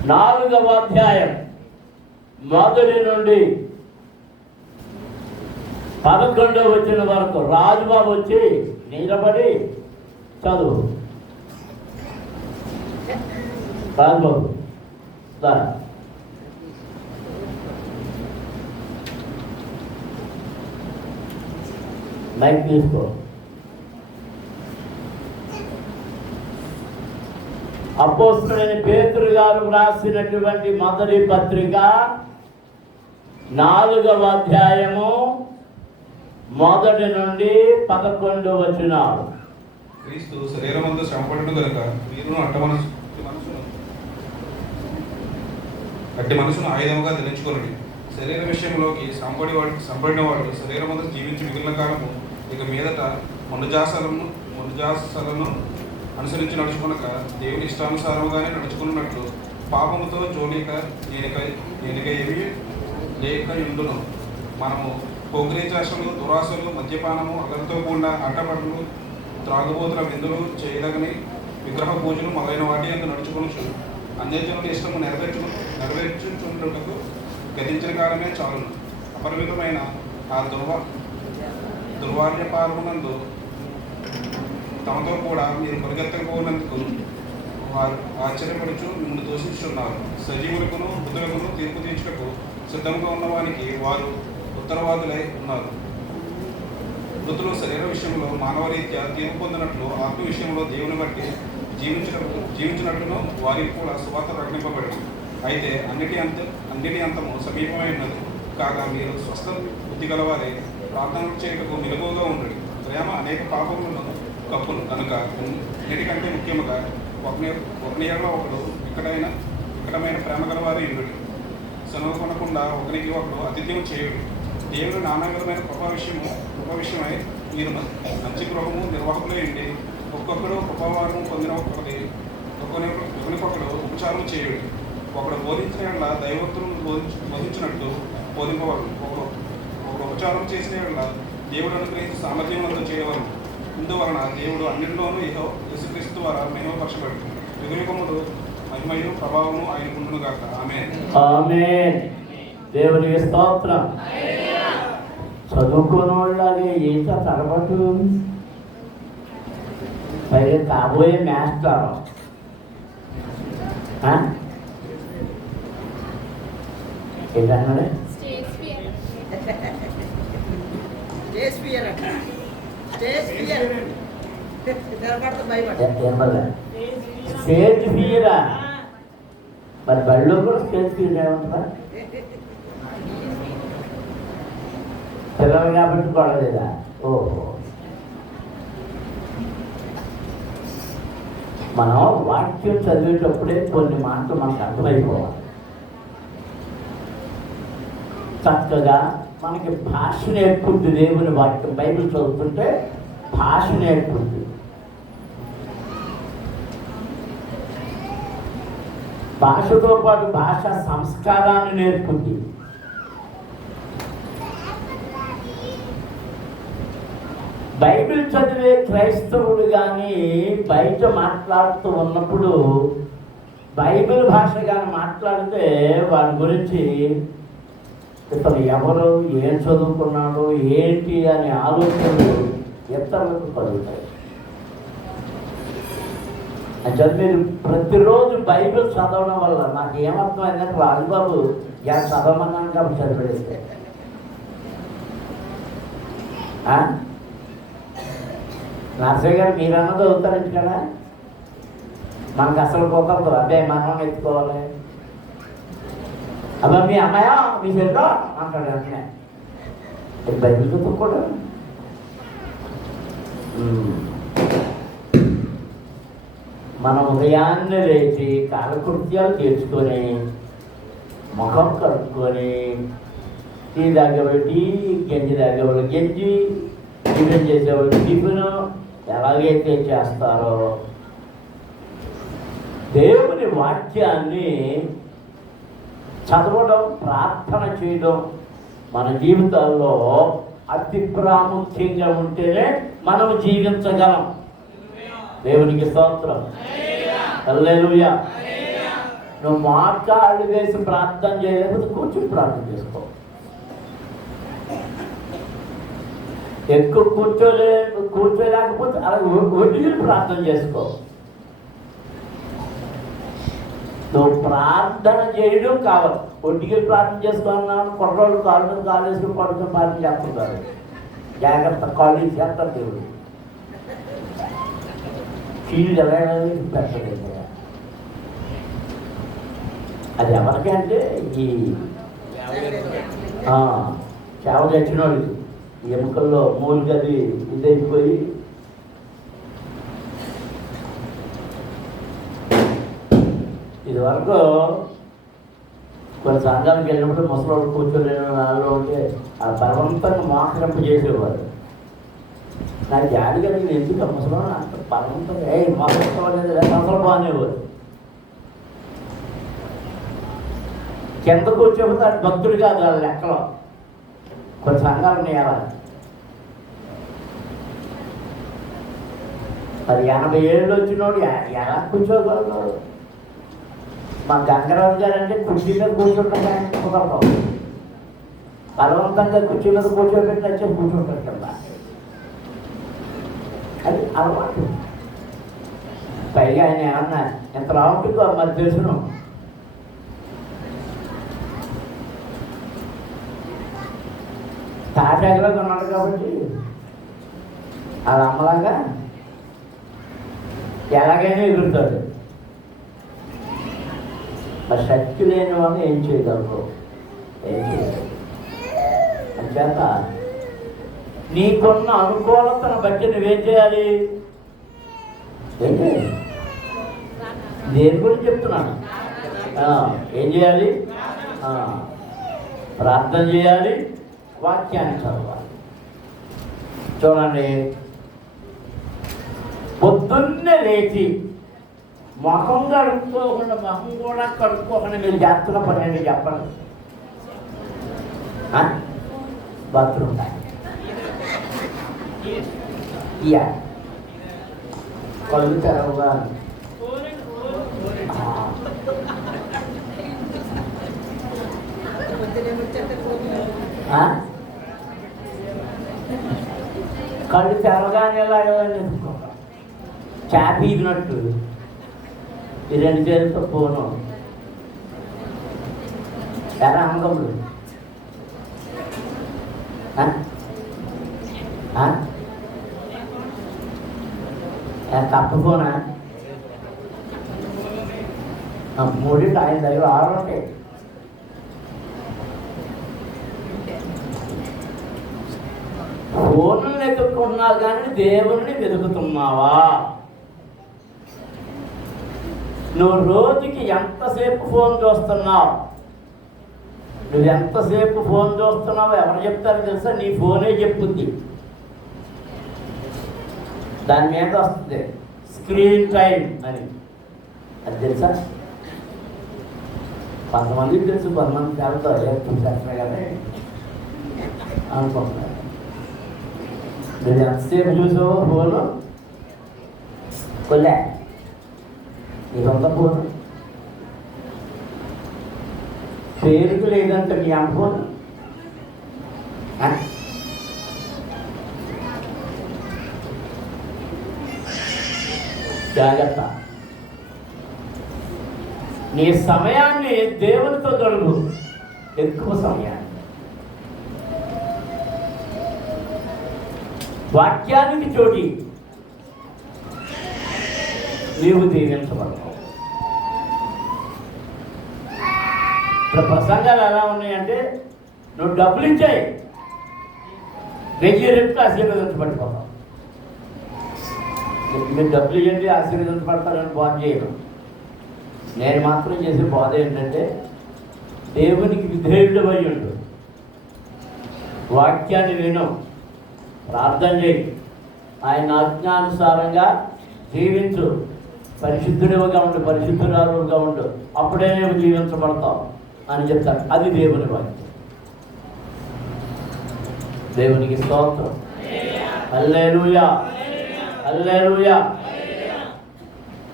4వ అధ్యాయం మొదటి నుండి 11వ వచనం వరకు రాజుబాబు వచ్చి నిలబడి చదువు. రాజుబాబు మైక్ తీసుకో. అపోస్తలుడైన పేతురు గారు వ్రాసినటువంటి మొదటి పత్రిక 4వ అధ్యాయము మొదటి నుండి 11వ వచనాలు. క్రీస్తు శరీరమందు శ్రమపడును గనుక మీరును అట్టి మనసును ఆయుధముగా ధరించుకొనుడి. శరీర విషయంలోకి సంపడిన వాడు శరీరమందు జీవించి మిగిలిన కాలము ఇక మీదట మనుజాసలను అనుసరించి నడుచుకునక దేవుని ఇష్టానుసారముగానే నడుచుకున్నట్లు పాపముతో జోలిక నేనిక ఏవి లేక ఉండును. మనము పొగిరే చేష్టలు, దురాశలు, మద్యపానము, అగలతో కూడిన ఆటపాటలు, త్రాగుబోతుల విందులు, చేయదగని విగ్రహ పూజలు మొదలైన వాటి అందు నడుచుకొనొచ్చు. అన్యజనుల ఇష్టము నెరవేర్చుచుటకు గతించిన కాలమే చాలును. అపరిమితమైన ఆ దుర్వార్యపాలమునందు తమతో కూడా మీరు పరిగెత్తకపోయినందుకు వారు ఆశ్చర్యపడుచు మిమ్మల్ని దూషించున్నారు. సజీవులకును మృతులకును తీర్పు తీర్చుటకు సిద్ధంగా ఉన్నవానికి వారు ఉత్తరవాదులై ఉన్నారు. మృతులు శరీర విషయంలో మానవరీత్యా తీర్పు పొందినట్లు ఆత్మ విషయంలో దేవుని బట్టి జీవించినట్లును వారికి కూడా సువార్త ప్రకటింపబడింది. అయితే అన్నిటి అంతము సమీపమై ఉన్నది. కాగా మీరు స్వస్థ బుద్ధి గలవారే ప్రార్థనలు చేయటకు మెలకువగా ఉండండి. ప్రేమ అనేక పాపములను కప్పును కనుక అన్నిటికంటే ముఖ్యముగా ఒకరిలో ఒకడు ఇక్కడమైన ప్రేమ గలవారే ఉండుడి. సెలవు కొనకుండా ఒకరికి ఒకడు అతిథ్యం చేయుడు. దేవుడు నానావిధమైన కృప విషయమై మీరు మంచి గృహము నిర్వాహకులే ఉండి ఒక్కొక్కడు కృపావారము పొందిన ఒకరికొకడు ఉపచారం చేయుడు. ఒకడు బోధించిన యెడల దైవోక్తులను బోధించినట్టు బోధింపవలను. ఒక ఉపచారం చేసిన యెడల దేవుడు అనుగ్రహించి సామర్థ్యములను చేయవలను. ఇందువలన దేవుడు అన్నింటిలోనూ యేసుక్రీస్తు ద్వారా మహిమపరచబడు. యుగయుగములు మహిమయు ప్రభావము ఆయనకుండును గాక. ఆమేన్. ఆమేన్. దేవునికి స్తోత్రం. చదువుకున్న వాళ్ళకి ఈత తడబట్టు పైగా కాబోయే మాస్టర్ ఏంటన్నాడే స్టేజ్ ఫియరా? మరి బడిలో కూడా స్టేజ్ ఫియర్ ఏమంటారా? పిల్లలు కాబట్టి కొడలేదా? ఓహో, మనం వాక్యం చదివేటప్పుడే కొన్ని మాటలు మనకు అర్థమైపోవాలి. చక్కగా మనకి భాష నేర్పుద్ది దేవుని వాక్యం. బైబిల్ చదువుతుంటే భాష నేర్పుద్ది. భాషతో పాటు భాష సంస్కారాన్ని నేర్పుద్ది. బైబిల్ చదివే క్రైస్తవుడు కానీ బయట మాట్లాడుతూ ఉన్నప్పుడు బైబిల్ భాష కానీ మాట్లాడితే వారి గురించి ఇతను ఎవరు, ఏం చదువుకున్నాడు, ఏంటి అనే ఆలోచనలు ఇతరులకు కలుగుతాయి. అంటే మీరు ప్రతిరోజు బైబిల్ చదవడం వల్ల నాకు ఏమర్థమైందంటే రాజుబాబు చదవమన్నాను కాబట్టి చదివేస్తే నర్సయ్య గారు మీరన్నా చదువుతారండి కదా. మనకు అసలు కుదరదు. అబ్బాయి మనం ఎత్తుకోవాలి. అబ్బా మీ అమ్మాయ మీ చెల్లిలో అంటాడు వెంటనే. బైబిల్ చదువుకోడు. మన ఉదయాన్నే లేచి కాలకృత్యాలు తీర్చుకొని ముఖం కడుక్కొని టీ తాగేవాళ్ళు టీ, గంజి తాగేవాళ్ళు గంజి, టిఫిన్ చేసేవాళ్ళు టిఫిన్ ఎలాగైతే చేస్తారో దేవుని వాక్యాన్ని చదవడం, ప్రార్థన చేయడం మన జీవితాల్లో అతి ప్రాముఖ్యంగా ఉంటేనే మనం జీవించగలం. దేవునికి స్తోత్రం. హల్లెలూయా. నువ్వు మోకాళ్ళు వేసి ప్రార్థన చేయలేకపోతే కూర్చుని ప్రార్థన చేసుకో. ఎక్కువ కూర్చోలేకపోతే అలాగే ఒడ్డుని ప్రార్థన చేసుకో. నువ్వు ప్రార్థన చేయడం కావాలి. ఒడ్డుకి ప్రార్థన చేసుకున్నాను కుర్రోళ్ళు కాళ్ళు మీద కాలు వేసుకుని పడుకుని ప్రార్థన చేస్తుంటారు. జాగ్రత్త, కాళ్ళు చేస్తారు దేవుడు. కీళ్ళు ఎలా పెట్టలేదు. అది ఎవరికంటే ఈ చావ తెచ్చినోడు ఎముకల్లో మూలిగది ఇదైపోయి ఇదివరకు కొన్ని సంఘానికి వెళ్ళినప్పుడు ముసలోడు కూర్చోలేని నాలో ఉంటే ఆ బలవంతంగా మోకరింప చేసేవారు. నాకు జాడి కలిగింది, ఎందుకు ముసలో అంత బలవంతంగా మోకరించలేదు అసలు బాగానేవారు. కింద కూర్చోకపోతే అది భక్తుడు కాదు వాళ్ళ లెక్కలో. కొన్ని సంఘాలు ఉన్నాయి అలా. మరి 80 ఏళ్ళు వచ్చినోడు ఎలా కూర్చోగలడు? మా గంగరాజు గారు అంటే కుర్చీ మీద కూర్చుంటాం కుదరదు. బలవంతంగా కుర్చీ మీద కూర్చోబెట్టి వచ్చి కూర్చుంటారు కదా. అది అలవాటు. పైగా ఆయన ఏమన్నా ఎంత రావుంటుందో మరి తెలుసును. తాటాకులో కొన్నాడు కాబట్టి అది అమ్మలాగా ఎలాగైనా ఎగురుతాడు. మరి శక్తి లేని వాళ్ళు ఏం చేయగలరు? ఏం చేయగలరు? అంచేత నీకున్న అనుకూలతను బట్టి నువ్వేం చేయాలి? ఏం చేయాలి? దేని గురించి చెప్తున్నాను? ఏం చేయాలి? ప్రార్థన చేయాలి, వాక్యాన్ని చదవాలి. చూడండి, పొద్దున్నే లేచి మొహం కూడా కడుక్కోకుండా మీరు చేస్తున్న పని ఏంటి చెప్పండి? బాత్రూమ్ ఇయా కళ్ళు తెరవుగా కళ్ళు తెరవగానే చాపి ఇదినట్టు ఈ 2 చేతులతో పోను ఎలా అమ్మకములు తప్పపోనా 3 ఆయన దగ్గర 6 ఉంటాయి. ఫోన్లు వెతుక్కున్నావు కానీ దేవుణ్ణి వెతుకుతున్నావా? నువ్వు రోజుకి ఎంతసేపు ఫోన్ చూస్తున్నావు? నువ్వు ఎంతసేపు ఫోన్ చూస్తున్నావో ఎవరు చెప్తారో తెలుసా? నీ ఫోనే చెప్పుద్ది. దాని మీద వస్తుంది స్క్రీన్ టైం అని. అది తెలుసా? కొంతమందికి తెలుసు, కొంతమంది చేస్తారు కానీ అనుకుంటున్నారు. నువ్వు ఎంతసేపు చూసావో ఫోను కొల్లే నీ సొంత ఫోను పేరుకు లేదంటే మీ అమ్మ ఫోన్. జాగ్రత్త. నీ సమయాన్ని దేవునితో గడుపు, ఎక్కువ సమయాన్ని. వాక్యానికి చోటి నీవు దీవించబడతావు. ఇప్పుడు ప్రసంగాలు ఎలా ఉన్నాయంటే, నువ్వు డబ్బులు ఇచ్చాయి 1000 రెట్లు ఆశీర్వదించబడిపోతావు. మీరు డబ్బులు ఇవ్వండి ఆశీర్వదించబడతారని బాధ చేయను. నేను మాత్రం చేసే బాధ ఏంటంటే, దేవునికి విధేయుడు అయ్యుండు, వాక్యాన్ని విను, ప్రార్థన చేయి, ఆయన ఆజ్ఞానుసారంగా జీవించు, పరిశుద్ధుడిగా ఉండు, పరిశుద్ధురాలుగా ఉండు, అప్పుడే నువ్వు జీవించబడతావు అని చెప్తాడు. అది దేవుని వాక్యం. దేవునికి స్తోత్రం. హల్లెలూయా, హల్లెలూయా.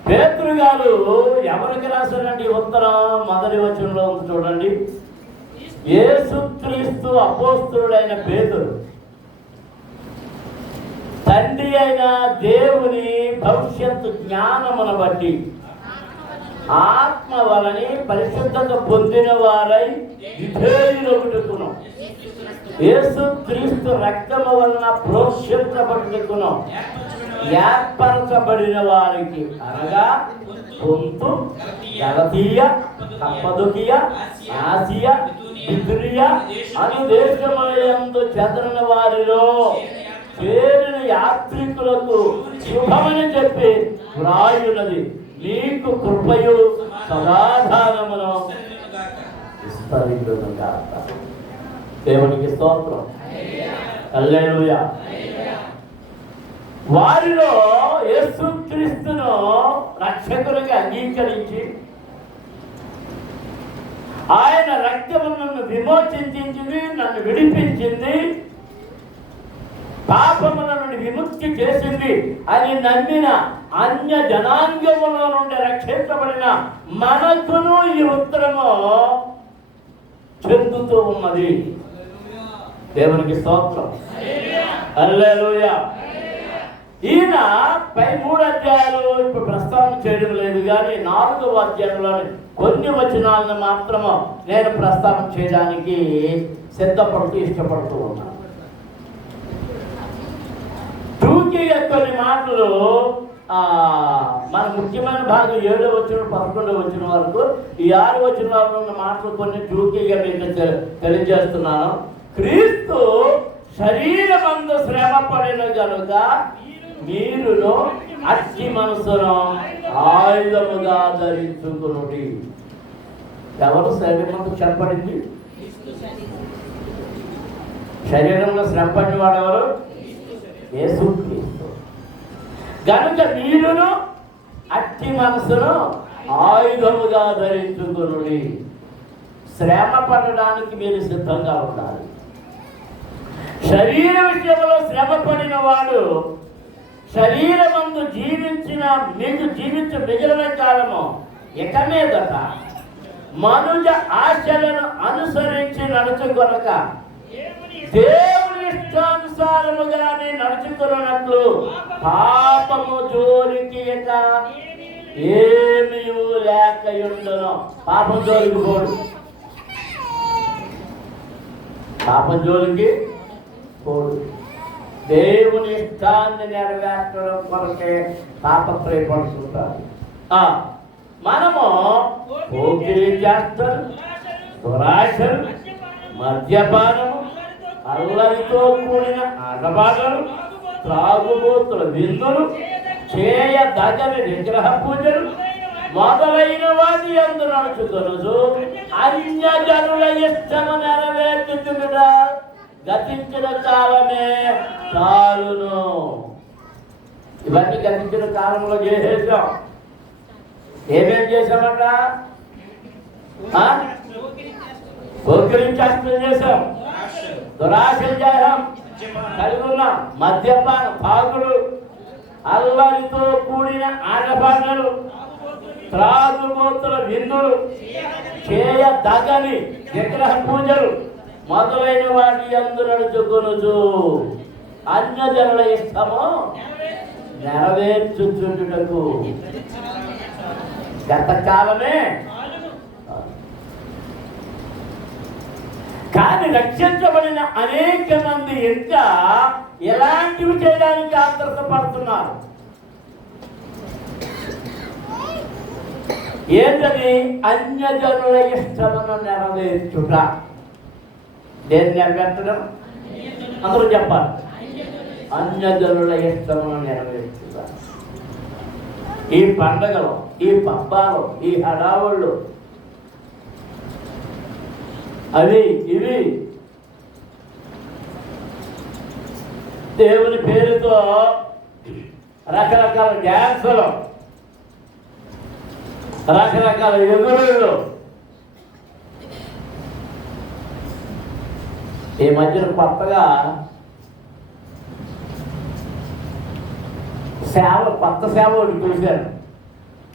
పేతురు గారు ఎవరికి రాశారండి ఉత్తరం? మొదటి వచనంలో ఉంది చూడండి. యేసుక్రీస్తు అపోస్తలుడైన పేతురు తండ్రి అయిన దేవుని భవిష్యత్తు జ్ఞానమును బట్టి ఆత్మ వలని పరిశుద్ధత పొందిన వారై విధేయులొకటుకును యేసుక్రీస్తు రక్తము వలన ప్రోక్షించబడుటకును ఏర్పరచబడిన వారికి అనగా పొంతు, గలతీయ, కప్పదొకియ, ఆసియా, బితునియ అను దేశములందు చెదరిన వారిలో చేరిన యాత్రికులకు శుభమని చెప్పి వ్రాయున్నది. నీకు కృపయు సమాధానమును విస్తరించుగాక. దేవునికి స్తోత్రం. హల్లెలూయా. వారిలో యేసుక్రీస్తును రక్షకునిగా అంగీకరించి ఆయన రక్తము నన్ను విమోచించింది, నన్ను విడిపించింది, పాపముల నుండి విముక్తి చేసింది అని నమ్మిన అన్య జనాంగములో నుండి రక్షించబడిన మనకును ఈ ఉత్తరము చెందుతూ ఉన్నది. దేవునికి స్తోత్రం. హల్లెలూయా. ఈయన పై 3 అధ్యాయాలు ఇప్పుడు ప్రస్తావన చేయడం లేదు, కానీ 4వ అధ్యాయంలోని కొన్ని వచనాలను మాత్రము నేను ప్రస్తావన చేయడానికి సిద్ధపడుతూ ఇష్టపడుతూ ఉన్నాను. టూకీగా కొన్ని మాటలు మన ముఖ్యమైన భాగం 7వ వచనం 11వ వచనం వరకు, ఈ 6 వచనాల్లో ఉన్న మాటలు కొన్ని టూకీగా మీకు తెలియజేస్తున్నాను. క్రీస్తు శరీరమందు శ్రమ పడిన కనుక మీరును అట్టి మనసును ఆయుధముగా ధరించుకునుడి. ఎవరు శరీరమందు శ్రమ పడింది? శరీరంలో శ్రమ పడిన వాడు ఎవరు? యేసుక్రీస్తు. కనుక మీరును అట్టి మనసును ఆయుధముగా ధరించుకునుడి. శ్రమ పడడానికి మీరు సిద్ధంగా ఉండాలి. శరీర విషయంలో శ్రమ పడిన వాడు శరీరమందు మీకు జీవించే మిగిలిన కాలము ఇక మీదట మనుజ ఆశలను అనుసరించి నడుచుకొనక దేవుని ఇష్టానుసారముగానే నడుచుకున్నట్లు పాపము జోలికి ఇక ఏమీ లేకయుండును. పాపం జోలికి పోడు. పాపం జోలికి పోడు. దేవుని ఇష్టాన్ని నెరవేర్చడం కొరకే తాపత్రయపడుతుంటారు. మనము పోకిరీ చేస్తారు, దురాశలు, మద్యపానము, అల్లరితో కూడిన ఆటపాటలు, త్రాగుబోతుల విందులు, చేయదగని విగ్రహ పూజలు మొదలైన వాటి యందు నడుచుకొనుచు అన్యజనుల ఇష్టము నెరవేర్చుచుట గతించిన కాలమే చాలును. ఇవన్నీ గతించిన కాలంలో చేసేసాం. ఏమేం చేసామట? పోకిరించేష్టం చేసాం, దురాశలు చేసాం, కలిగి ఉన్నాం. మద్యపానం, తాగుడు, అల్లరితో కూడిన ఆటపాటలు, త్రాగుబోతుల విందులు, చేయదగని విగ్రహ పూజలు మొదలైన వాటి యందు నడుచుకొనుచు అన్యజనుల ఇష్టము నెరవేర్చుచుటకు గతకాలమే. కానీ రక్షించబడిన అనేక మంది ఇంకా ఎలాంటివి చేయడానికి ఆత్రపడుతున్నారు. ఏంటది? అన్యజనుల ఇష్టమును నెరవేర్చుట. దేన్ని నెరవేర్చడం? అందరూ చెప్పాలి. అన్యజనుల ఇష్టమును నెరవేర్చుట. ఈ పండగలు, ఈ పబ్బాలు, ఈ హడావుళ్ళు, అవి ఇవి దేవుని పేరుతో రకరకాల డ్యాన్సులు, రకరకాల ఎగురుళ్ళు. ఈ మధ్యన కొత్తగా కొత్త సేవ ఒకటి చూశాను.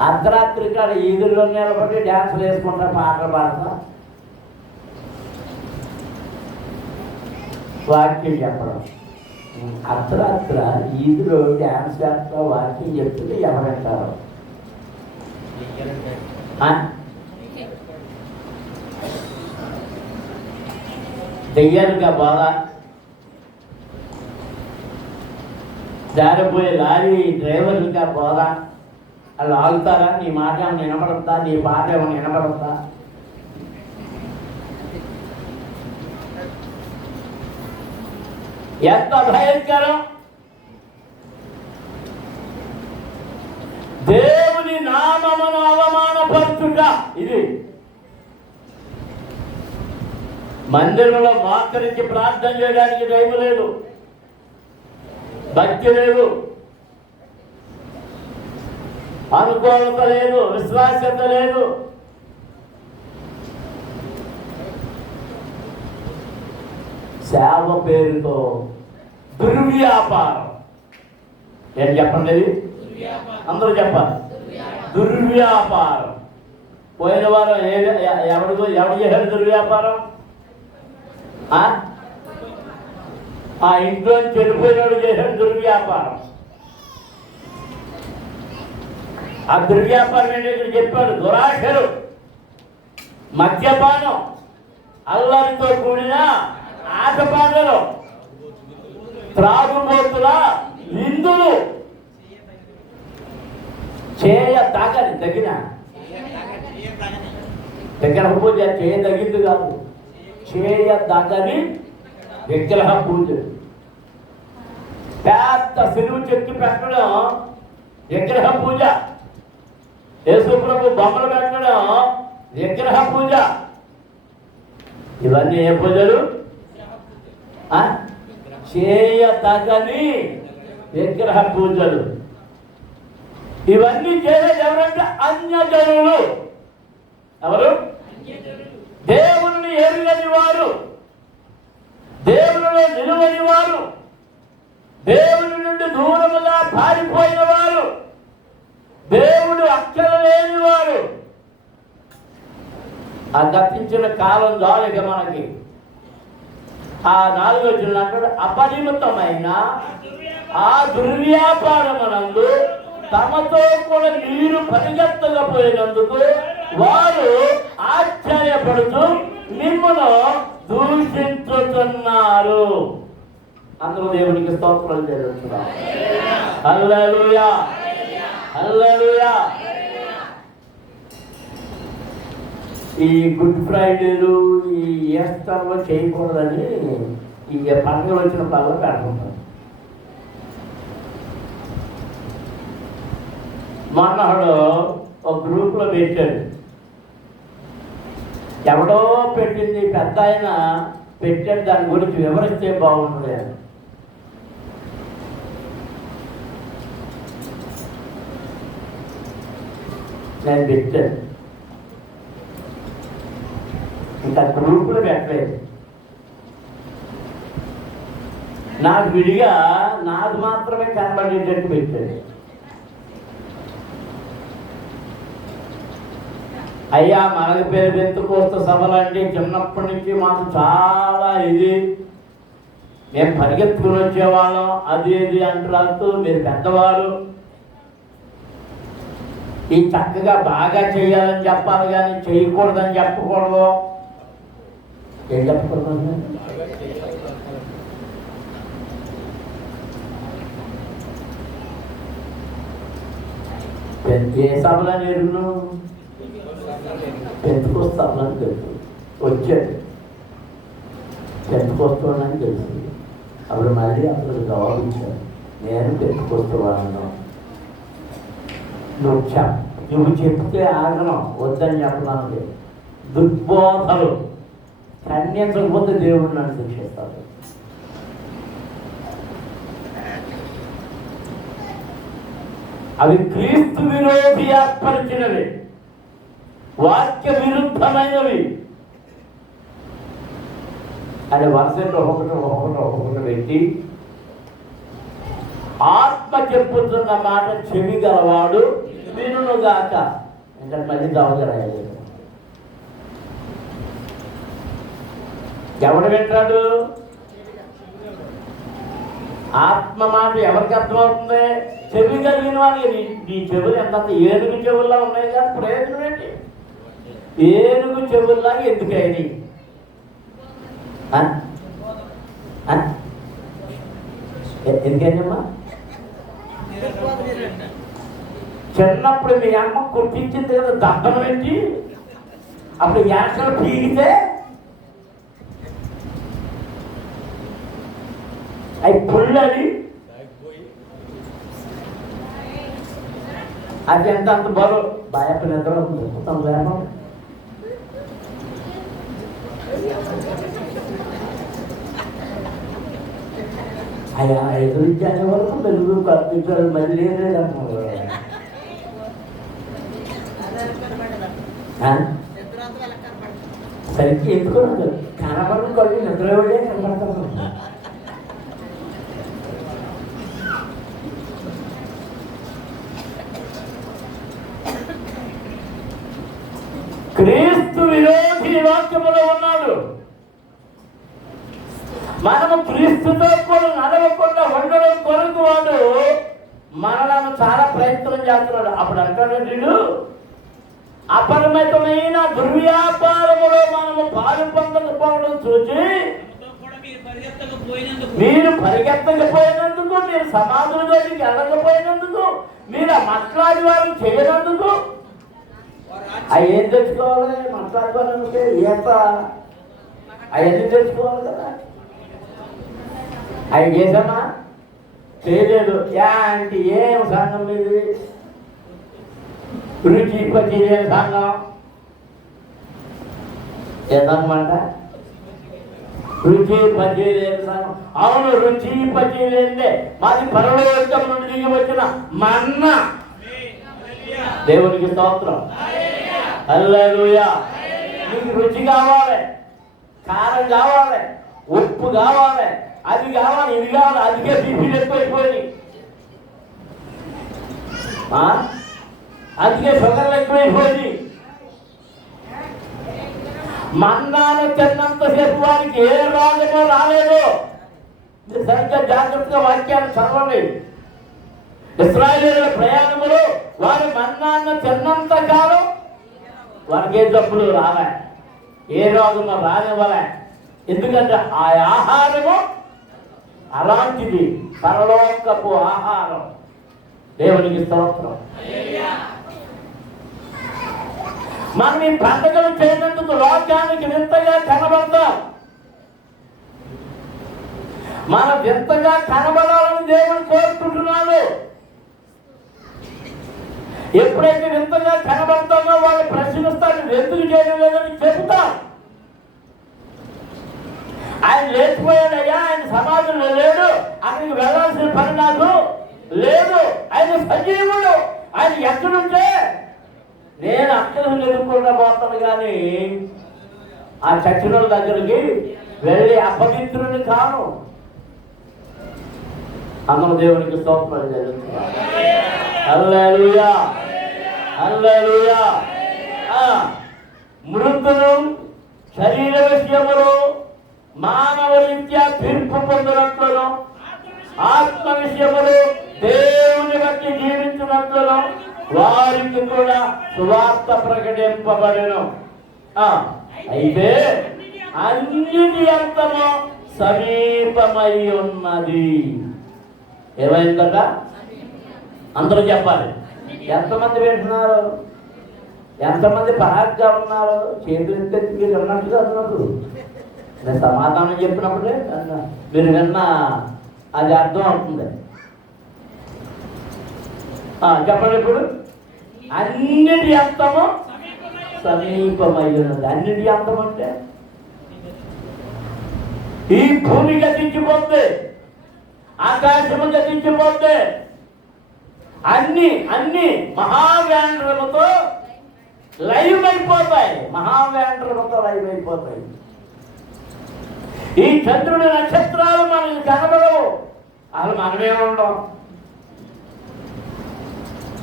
అర్ధరాత్రి కాడ ఈదుల్లో నిలబడి డ్యాన్సులు వేసుకుంటా, పాటలు పాడతా, వాక్యం చెప్పడం. అర్ధరాత్ర ఈదులో డ్యాన్స్ చేస్తా వాక్యం చెప్తుంటే ఎవరంటారు? దెయ్యాలుగా బాధ, జారిపోయే లారీ డ్రైవర్లుగా బోధ. వాళ్ళు ఆగుతారా? నీ మాట ఏమైనా వినపడతా? నీ పాట ఏమైనా వినపడతా? ఎంత భయంకరం! దేవుని నామమును అవమానపరచుట. ఇది మందిరంలో మోకరించి ప్రార్థన చేయడానికి టైం లేదు, భక్తి లేదు, అనుకూలత లేదు, విశ్వాసత లేదు. సేవ పేరుతో దుర్వ్యాపారం. ఏం చెప్పండి? అందరూ చెప్పాలి. దుర్వ్యాపారం. పోయిన వారం ఎవడు చేశాడు దుర్వ్యాపారం? ఆ ఇంట్లో చెడిపోయినాడు చేశాడు దుర్వ్యాపారం. ఆ దుర్వ్యాపారం ఏంటి? ఇక్కడ చెప్పాడు. దురాశలు, మద్యపానం, అల్లరితో కూడిన ఆటపాటలు, త్రాగుబోతుల విందులు, చేయతగని తగిన విగ్రహ పూజ చేయదగింది కాదు, చేయదగని విగ్రహ పూజ. పెద్ద సిలువు చెక్కి పెట్టడం విగ్రహ పూజ. యేసుప్రభు బొమ్మలు పెట్టడం విగ్రహ పూజ. ఇవన్నీ ఏ పూజలు? చేయతగని విగ్రహ పూజలు. ఇవన్నీ చేసేది ఎవరంటే అన్యజనులు. ఎవరు? దేవుని ఎరుగని వారు, దేవునిలో నిలువని వారు, దేవుని నుండి దూరముగా పారిపోయిన వారు, దేవుడు అక్షర లేని వారు. ఆ గతించిన కాలం చాలిక మనకి. ఆ 4వ వచనం అంటాడు, అపరిమితమైన ఆ దుర్వ్యాపారమునందు తమతో కూడా నీరు పరిగెత్తకపోయినందుకు వారు ఆశ్చర్యపడుతూ మిమ్మును దూషించుతున్నారు. అందరూ దేవునికి స్తోత్రం చేస్తున్నారు. హల్లెలూయా, హల్లెలూయా. ఈ గుడ్ ఫ్రైడేలు, ఈ ఈస్టర్లో చేయకూడదని ఈ పండుగలు వచ్చిన పనులు పెడుతుంటారు. మొన్నడు ఒక గ్రూప్లో పెట్టాడు, ఎవడో పెట్టింది, పెద్ద ఆయన పెట్టాడు, దాని గురించి వివరిస్తే బాగుంటుంది అని. నేను పెట్టాను, ఇంకా గ్రూపులు పెట్టలేదు. నాకు విడిగా నాకు మాత్రమే కనబడేటట్టు పెట్టాడు. అయ్యా, మనకి పేరు పెంతుకోస్త సభలంటే చిన్నప్పటి నుంచి మాకు చాలా ఇది, మేము పరిగెత్తుకుని వచ్చేవాళ్ళం, అది ఇది అంటూ మీరు పెద్దవారు, ఈ చక్కగా బాగా చేయాలని చెప్పాలి కానీ చేయకూడదని చెప్పకూడదు. ఏం చెప్పకూడదు? ఏ సభలని ఎరుగును? పెంచుకొస్తామని తెలుసు, వచ్చాడు పెంచుకొస్తానని తెలుసు. అప్పుడు మళ్ళీ అతను గౌరవించాడు, నేను పెంచుకొస్తాను, నువ్వు చెప్తే ఆగను, వద్దని చెప్పడానికి. దుర్బోధలు ఖండించకపోతే దేవుడు నన్ను శిక్షిస్తాడు. అవి క్రీస్తు విరోధి ఏర్పరిచినవి, వాక్య విరుద్ధమైనవి అని వరుసలో ఒక్కొక్కటి పెట్టి, ఆత్మ చెప్పుతున్న మాట చెవి గలవాడు వినుగాక. ఇంకా మళ్ళీ దవగరాయాలి. ఎవడు వింటాడు? ఆత్మ మాట ఎవరికి అర్థమవుతుంది? చెవి కలిగిన వాళ్ళకి. నీ చెవులు ఎంత ఏనుగు చెవుల్లా ఉన్నాయి కానీ ప్రయోజనం ఏంటి? ఏనుగు చెవుల్లాగా ఎందుకైనా ఎందుకైనమ్మా? చిన్నప్పుడు మీ అమ్మ కుట్టించింది కదా దబ్బను పెట్టి, అప్పుడు యాసలు పీగితే అవి పుల్లది. అది ఎంత అంత బరువు భయపు నిద్ర మొత్తం లేను. అయ్యా ఎదురించే వరకు వెలుగు కల్పించాలి. మళ్ళీ లేదన్నారు. సరిగ్గా ఎందుకు కనబడి కళ్ళు నిద్రపోయే కనబడతాను. క్రీస్తు విరోధి వాక్యములో ఉన్నాడు. మనము క్రీస్తుతో కూడా నడవకుండా ఉండడం కొరకు వాడు మనలను చాలా ప్రయత్నం చేస్తున్నాడు. అప్పుడు అంటాడు, వీడు అపరిమితమైన దుర్వ్యాపారములో మనము పాలు పొందకపోవడం చూసి మీరు పరిగెత్తకపోయినందుకు, మీరు సమాధుల దగ్గరికి వెళ్ళకపోయినందుకు, మీరు మాట్లాడి వారు చేయనందుకు అవి ఏం తెచ్చుకోవాలి? మాట్లాడుకోవాలంటే ఈత అవన్నీ తెచ్చుకోవాలి కదా. అవి చేసామా? చేయలేదు. అంటే ఏం సంఘం ఇది? రుచి పచ్చిలే సంఘం ఏదన్నమాట. రుచి పచ్చిలే సంఘం. అవును, రుచి పచ్చిలేదే మాది పరలోకం నుండి దిగి వచ్చిన మన్న. దేవునికి స్తోత్రం. హల్లెలూయా. నీకు రుచి కావాలి, కారం కావాలి, ఉప్పు కావాలి, అది కావాలి, ఇది కావాలి. అందుకే బీపీలు ఎక్కువైపోయింది, అందుకే షుగర్లు ఎక్కువైపోయింది. మన్నాను తిన్నంతసేపు వారికి ఏ రోగమో రాలేదు. సరిగ్గా జాగ్రత్తగా వాక్యాన్ని చదవండి. ఇశ్రాయేలీయుల ప్రయాణములు వారి మన్నాన్ని తిన్నంత కాలం వారికి ఏ జబ్బులు రాలే, ఏ రోగము రానివ్వలే. ఎందుకంటే ఆ ఆహారము అలాంటిది, పరలోకపు ఆహారం. దేవునికి స్తోత్రం. మనం ఈ పండుగలు చేయనందుకు లోకానికి వింతగా కనబడతాం. మనం వింతగా కనబడాలని దేవుడు కోరుకుంటున్నాడు. ఎప్పుడైతే వింతగా కనబడతామో వాళ్ళు ప్రశ్నిస్తారు, ఎందుకు చేయడం లేదని చెబుతాం. ఆయన లేచిపోయాడయ్యా, ఆయన సమాజంలో లేడు, అక్కడికి వెళ్ళాల్సిన పని నాకు లేదు, ఆయన సజీవుడు, ఆయన ఎక్కడుంటే నేను అక్షరం ఎదుర్కొండా పోతాను. కానీ ఆ చచ్చిన దగ్గరికి వెళ్ళి అపవిత్రుని కాను. అన్నమ దేవునికి స్తోత్రం జరుగుతుంది. హల్లెలూయా, హల్లెలూయా. మృతులు శరీర విషయములు మానవ రీత్యా తీర్పు పొందినట్లును, ఆత్మ విషయములు దేవుని బట్టి జీవించినట్లును వారికి కూడా సువార్త ప్రకటింపబడెను. అయితే అన్నిటి అంతము సమీపమై ఉన్నది. ఏమైందట? అందరూ చెప్పాలి. ఎంతమంది వింటున్నారు? ఎంతమంది పరాగ్గా ఉన్నారు? చేతులు ఎత్తి మీరు అన్నట్టుగా అన్నప్పుడు నేను సమాధానం చెప్పినప్పుడే మీరు విన్న అది అర్థం అవుతుంది. చెప్పండి. ఇప్పుడు అన్నిటి అంతము సమీపమై ఉన్నది. అన్నిటి అంతం అంటే ఈ భూమి గతించిపోతే, ఆకాశము గతించిపోతే, అన్ని మహావ్యాండ్రముతో లైవ్ అయిపోతాయి. మహావ్యాండ్రముతో లైవ్ అయిపోతాయి. ఈ చంద్రుడి నక్షత్రాలు మనకి కనబడవు, అసలు మనమే ఉండం.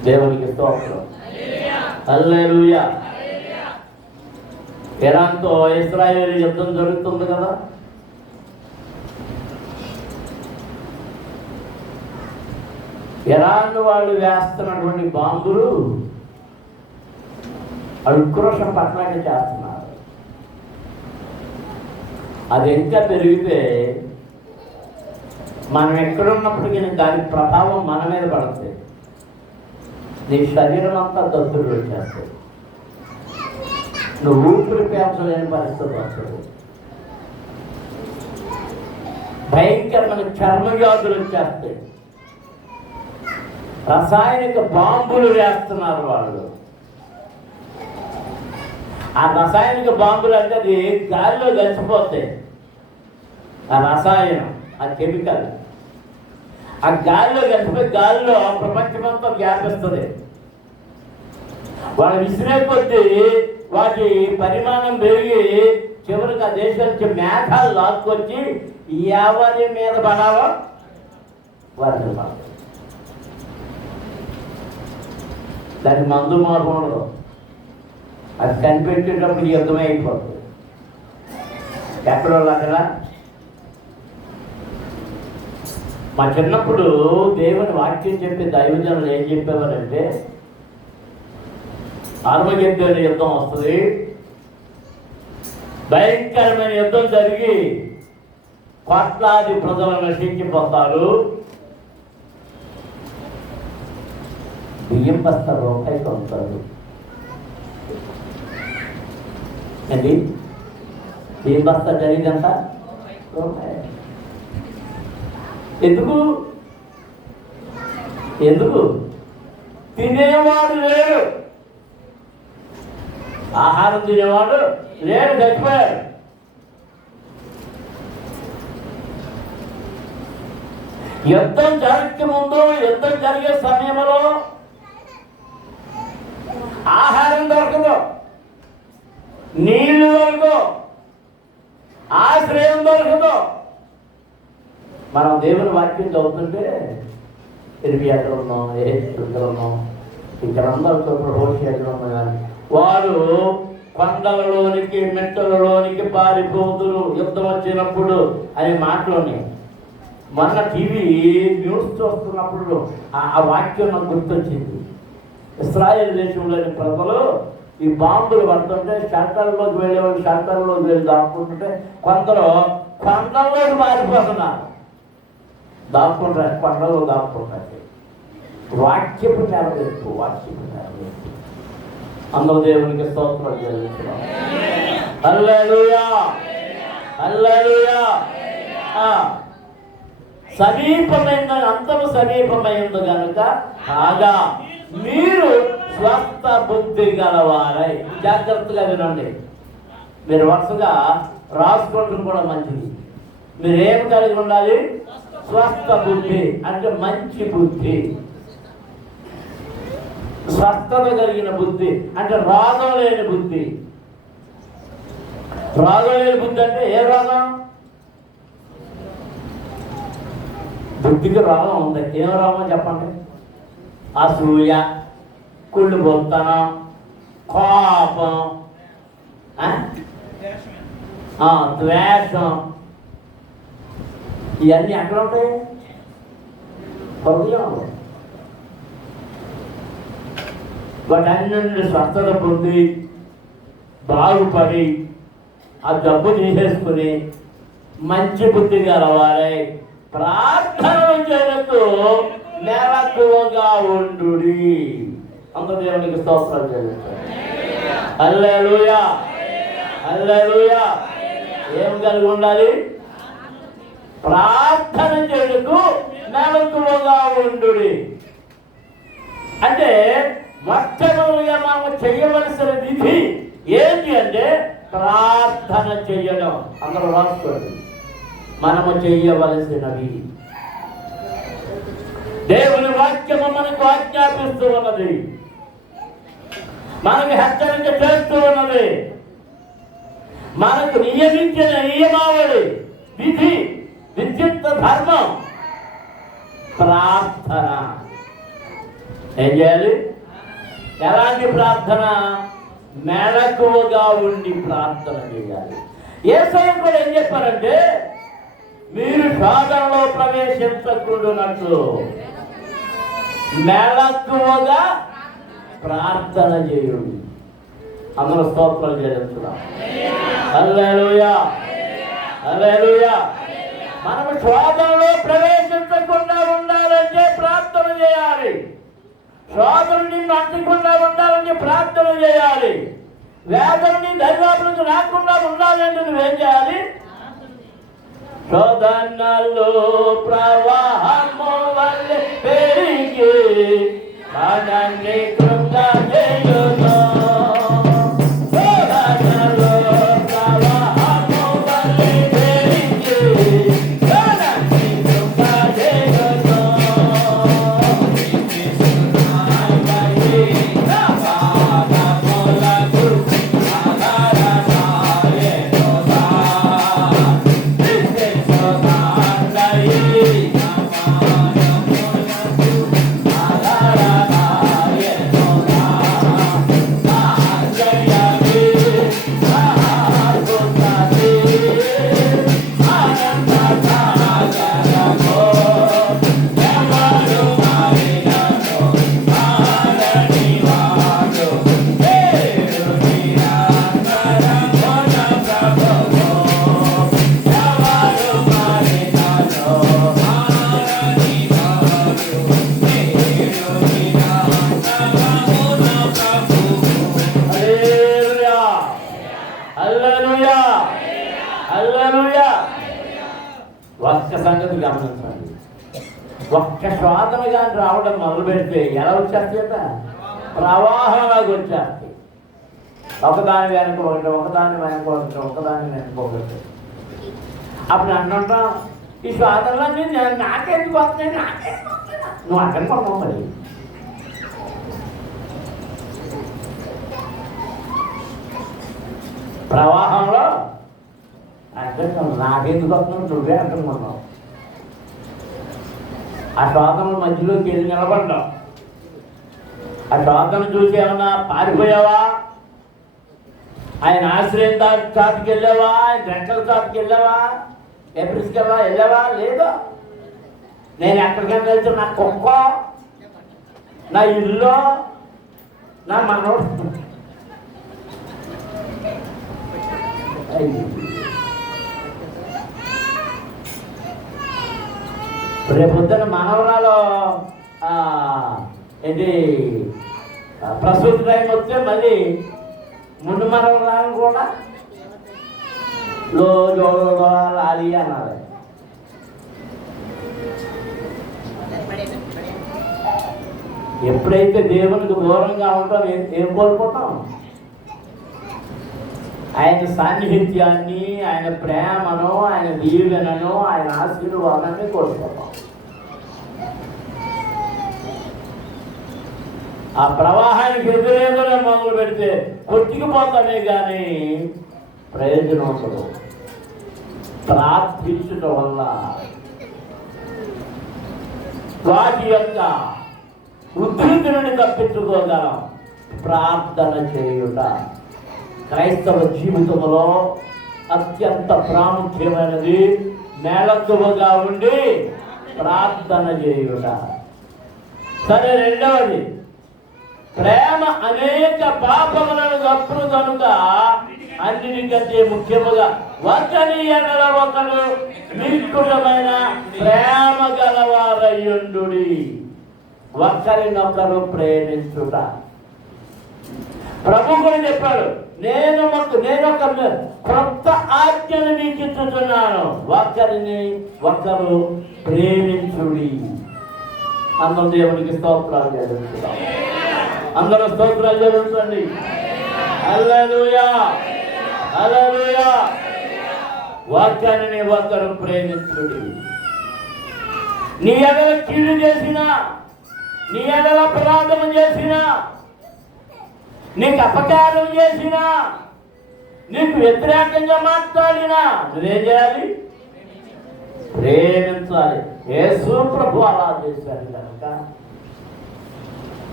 దేవునికి స్తోత్రం. హల్లెలూయా. ఇరాన్తో ఇశ్రాయేలు యుద్ధం జరుగుతుంది కదా. ఇరాన్ వాళ్ళు వేస్తున్నటువంటి బాంబులు ఉక్రోషం పట్టణాన్ని చేస్తున్నారు. అది ఇంకా పెరిగితే మనం ఎక్కడున్నప్పటికీ దాని ప్రభావం మన మీద పడుతుంది. నీ శరీరం అంతా దద్దులు వచ్చేస్తుంది, నువ్వు ఊపిరి పీల్చలేని పరిస్థితి వస్తుంది, భయంకరమైన చర్మవ్యాధులు వచ్చేస్తాయి. రసాయనిక బాంబులు వేస్తున్నారు వాళ్ళు. ఆ రసాయనిక బాంబులు అంటే అది గాలిలో కలిసిపోతాయి. ఆ రసాయనం, ఆ కెమికల్ ఆ గాలిలో కలిసిపోయి గాలిలో ప్రపంచమంతా వ్యాపిస్తుంది. వాళ్ళు విసిరే కొద్దీ వాటి పరిమాణం పెరిగి చివరికి ఆ దేశం నుంచి మేఘాలు లాక్కొచ్చి ఎవరి మీద పడాలో వారిని పడాలి. దానికి మందు మార్గంలో అది కనిపెట్టేటప్పుడు యుద్ధమే అయిపోతుంది. ఎక్కడో అక్కడ మా చిన్నప్పుడు దేవుని వాక్యం చెప్పే దైవజనులు ఏం చెప్పేవారంటే, ఆర్మగెద్దెని యుద్ధం వస్తుంది, భయంకరమైన యుద్ధం జరిగి కోట్లాది ప్రజలు నశించిపోతారు, బియ్యం బస్తా రూపాయి కొంటారు అండి. బియ్యం బస్తా జరిగిందంట రూపాయి. ఎందుకు ఎందుకు తినేవాడు లేడు, ఆహారం తినేవాడు లేడు, చచ్చిపోయాడు. యుద్ధం జరగక ముందు, యుద్ధం జరిగే సమయంలో ఆహారం దొరకదు, నీళ్లు దొరకదు, ఆశ్రయం దొరకదు. మనం దేవుని వాక్యం చదువుతుంటే ఇరవై ఎక్కడ ఉన్నాం, ఎక్కడ ఉన్నాం, ఇక్కడ అందరితో హోషి ఎక్కడ ఉన్నాం కానీ వారు కొండలలోనికి మెట్టలలోనికి పారిపోతురు యుద్ధం వచ్చినప్పుడు అనే మాటలోని. మొన్న టీవీ న్యూస్ చూస్తున్నప్పుడు ఆ వాక్యం నాకు గుర్తొచ్చింది. ఇశ్రాయేల్ దేశంలోని ప్రజలు ఈ బాంబులు పడుతుంటే షెల్టర్లోకి వెళ్ళేవాళ్ళు షెల్టర్లోకి వెళ్ళి దాక్కుంటుంటే కొందరు కొండల్లోకి పారిపోతున్నారు. దాక్కుంటారు, కొండల్లో దాక్కుంటారు. వాక్యపు నెరవేర్పు, వాక్యపు నెరవేర్పు. అందరూ దేవునికి స్తోత్రాలు చెల్లిస్తున్నాం. హల్లెలూయా, హల్లెలూయా. సమీపమైన అంతము సమీపమైంది కనుక కాగా మీరు స్వస్థ బుద్ధి గలవారై. జాగ్రత్తగా వినండి, మీరు వరుసగా రాసుకోవడం కూడా మంచిది. మీరు ఏం కలిగి ఉండాలి? స్వస్థ బుద్ధి అంటే మంచి బుద్ధి, స్వస్థత కలిగిన బుద్ధి అంటే రోగం లేని బుద్ధి. రోగం లేని బుద్ధి అంటే ఏ రోగం? బుద్ధికి రోగం ఉంది. ఏం రోగం చెప్పండి? అసూయ, కుళ్ళు బొత్తనం, కోపం, ద్వేషం, ఇవన్నీ ఎక్కడ ఉంటాయి? హృదయంలో. వాటన్నింటి స్వస్థత పొంది బాగుపడి ఆ జబ్బు తీసేసుకుని మంచి బుద్ధి గలవారై ప్రార్థన చేస్తూ మెలకువగా ఉండు. అందరూ దేవునికి స్తోత్రాలు చెల్లిస్తారు. హల్లెలూయా, హల్లెలూయా. ఏం కలిగి ఉండాలి? ప్రార్థన చేస్తూ మెలకువగా ఉండు. అంటే మొట్టమొదటిగా మనం చేయవలసిన విధి ఏంటి అంటే ప్రార్థన చెయ్యడం. అందరూ రాసుకోండి. మనము చెయ్యవలసినవి దేవుని వాక్యము మనకు ఆజ్ఞాపిస్తూ ఉన్నది, మనకు హెచ్చరిక చేస్తూ ఉన్నది, మనకు నియమించిన నియమావళి, విధి, విద్యుత్ ధర్మం ప్రార్థన. ఏం చేయాలి? ఎలాంటి ప్రార్థన? మెలకువగా ఉండి ప్రార్థన చేయాలి. యేసయ్య కూడా ఏం చెప్పారంటే, మీరు శోధనలో ప్రవేశించకూడనట్లు మెలకువగా ప్రార్థన చేయండి. అందరూ స్తోత్రాలు చేస్తున్నాం. హల్లెలూయా, హల్లెలూయా. మనము శోధనలో ప్రవేశించకుండా ఉండాలంటే ప్రార్థన చేయాలి. శోధన నిన్ను అంటకుండా ఉండాలని ప్రార్థన చేయాలి. వేదనని దైవాలకు రాకుండా ఉండాలంటే నువ్వేం చేయాలి? శోధనలో ప్రవాహము వలె పెరిగి మనల్ని కృంగజేయును. శోధనలో ప్రవాహము వలె పెరిగి మనల్ని కృంగజేయును. ఒక్క సంగతి గమనించండి. ఒక్క శోధన కానీ రావడం మొదలు పెడితే ఎలా వచ్చేస్తాయట? ప్రవాహంలాగా వచ్చేస్తాయి. ఒకదాని వెనక ఒకటి, ఒకదాని వెనక ఒకటి, ఒకదాని వెనక ఒకటి. అప్పుడు అంటుంటాం, ఈ శోధనలన్నీ నాకెందుకు వస్తున్నాయి, నాకెందుకు వస్తున్నా? నువ్వు అక్కడికి పడతావు. మరి ప్రవాహంలో అర్థం నాకెందుకు వస్తున్నావు, నువ్వే అంటున్నావు. ఆ శోధన మధ్యలోకి వెళ్ళి నిలబడ్డావు. ఆ శోధన చూసి ఏమన్నా పారిపోయావా? ఆయన ఆశ్రయం చాటుకి వెళ్ళావా? ఆయన రెక్కల చాటుకి వెళ్ళావా? ఎప్రిస్కి వెళ్ళావా? లేదు. నేను ఎక్కడికైనా వెళ్తే నా కుక్క, నా ఇల్లు, నా మనోడు. రేపొద్దున మనవరాలు ఏంటి ప్రసూతి టైం వస్తే మళ్ళీ ముందు మనవరాలు కూడా లాలి అన్నారు. ఎప్పుడైతే దేవునికి దూరంగా ఉంటాం ఏం కోల్పోతాం? ఆయన సాన్నిహిత్యాన్ని, ఆయన ప్రేమను, ఆయన దీవెనను, ఆయన ఆశీర్వాదాన్ని కోల్పోతాం. ఆ ప్రవాహానికి ఎదురేదోనే మొదలు పెడితే కొట్టుకుపోతామే కానీ ప్రయోజనం ఉండదు. ప్రార్థించడం వల్ల వాటి యొక్క ఉద్ధృతి నుండి తప్పించుకోగలం. ప్రార్థన చేయుట క్రైస్తవ జీవితంలో అత్యంత ప్రాముఖ్యమైనది. మేళత్తువగా ఉండి ప్రార్థన చేయుట. సరే, రెండవది, ప్రేమ అనేక పాపములను తప్పును కనుక అన్నిటికంటే ముఖ్యముగా ఒకరి ఎడల ఒకరు నిష్కుటమైన ప్రేమ గలవారయ్యుండుడి. ఒకరినొకరు ప్రేమించుట. ప్రభు కూడా చెప్పాడు, నేను ఒక కొత్త ఆజ్ఞను మీకు ఇచ్చుతున్నాను, ఒకరిని ఒకరు ప్రేమించుడి. అందరూ దేవునికి స్తోత్రాలు చెల్లిస్తున్నాం. అందరూ స్తోత్రాలు చెల్లించండి. హల్లెలూయా, హల్లెలూయా. ఒకరిని ఒకరు ప్రేమించుడి. నీ ఎడల కీడు చేసినా, నీ ఎడల అపరాధం చేసినా, నీకు అపకారం చేసినా, నీకు వ్యతిరేకంగా మాట్లాడినా నువ్వేం చేయాలి? ప్రేమించాలి. యేసు ప్రభు అలా చేశాడు కనుక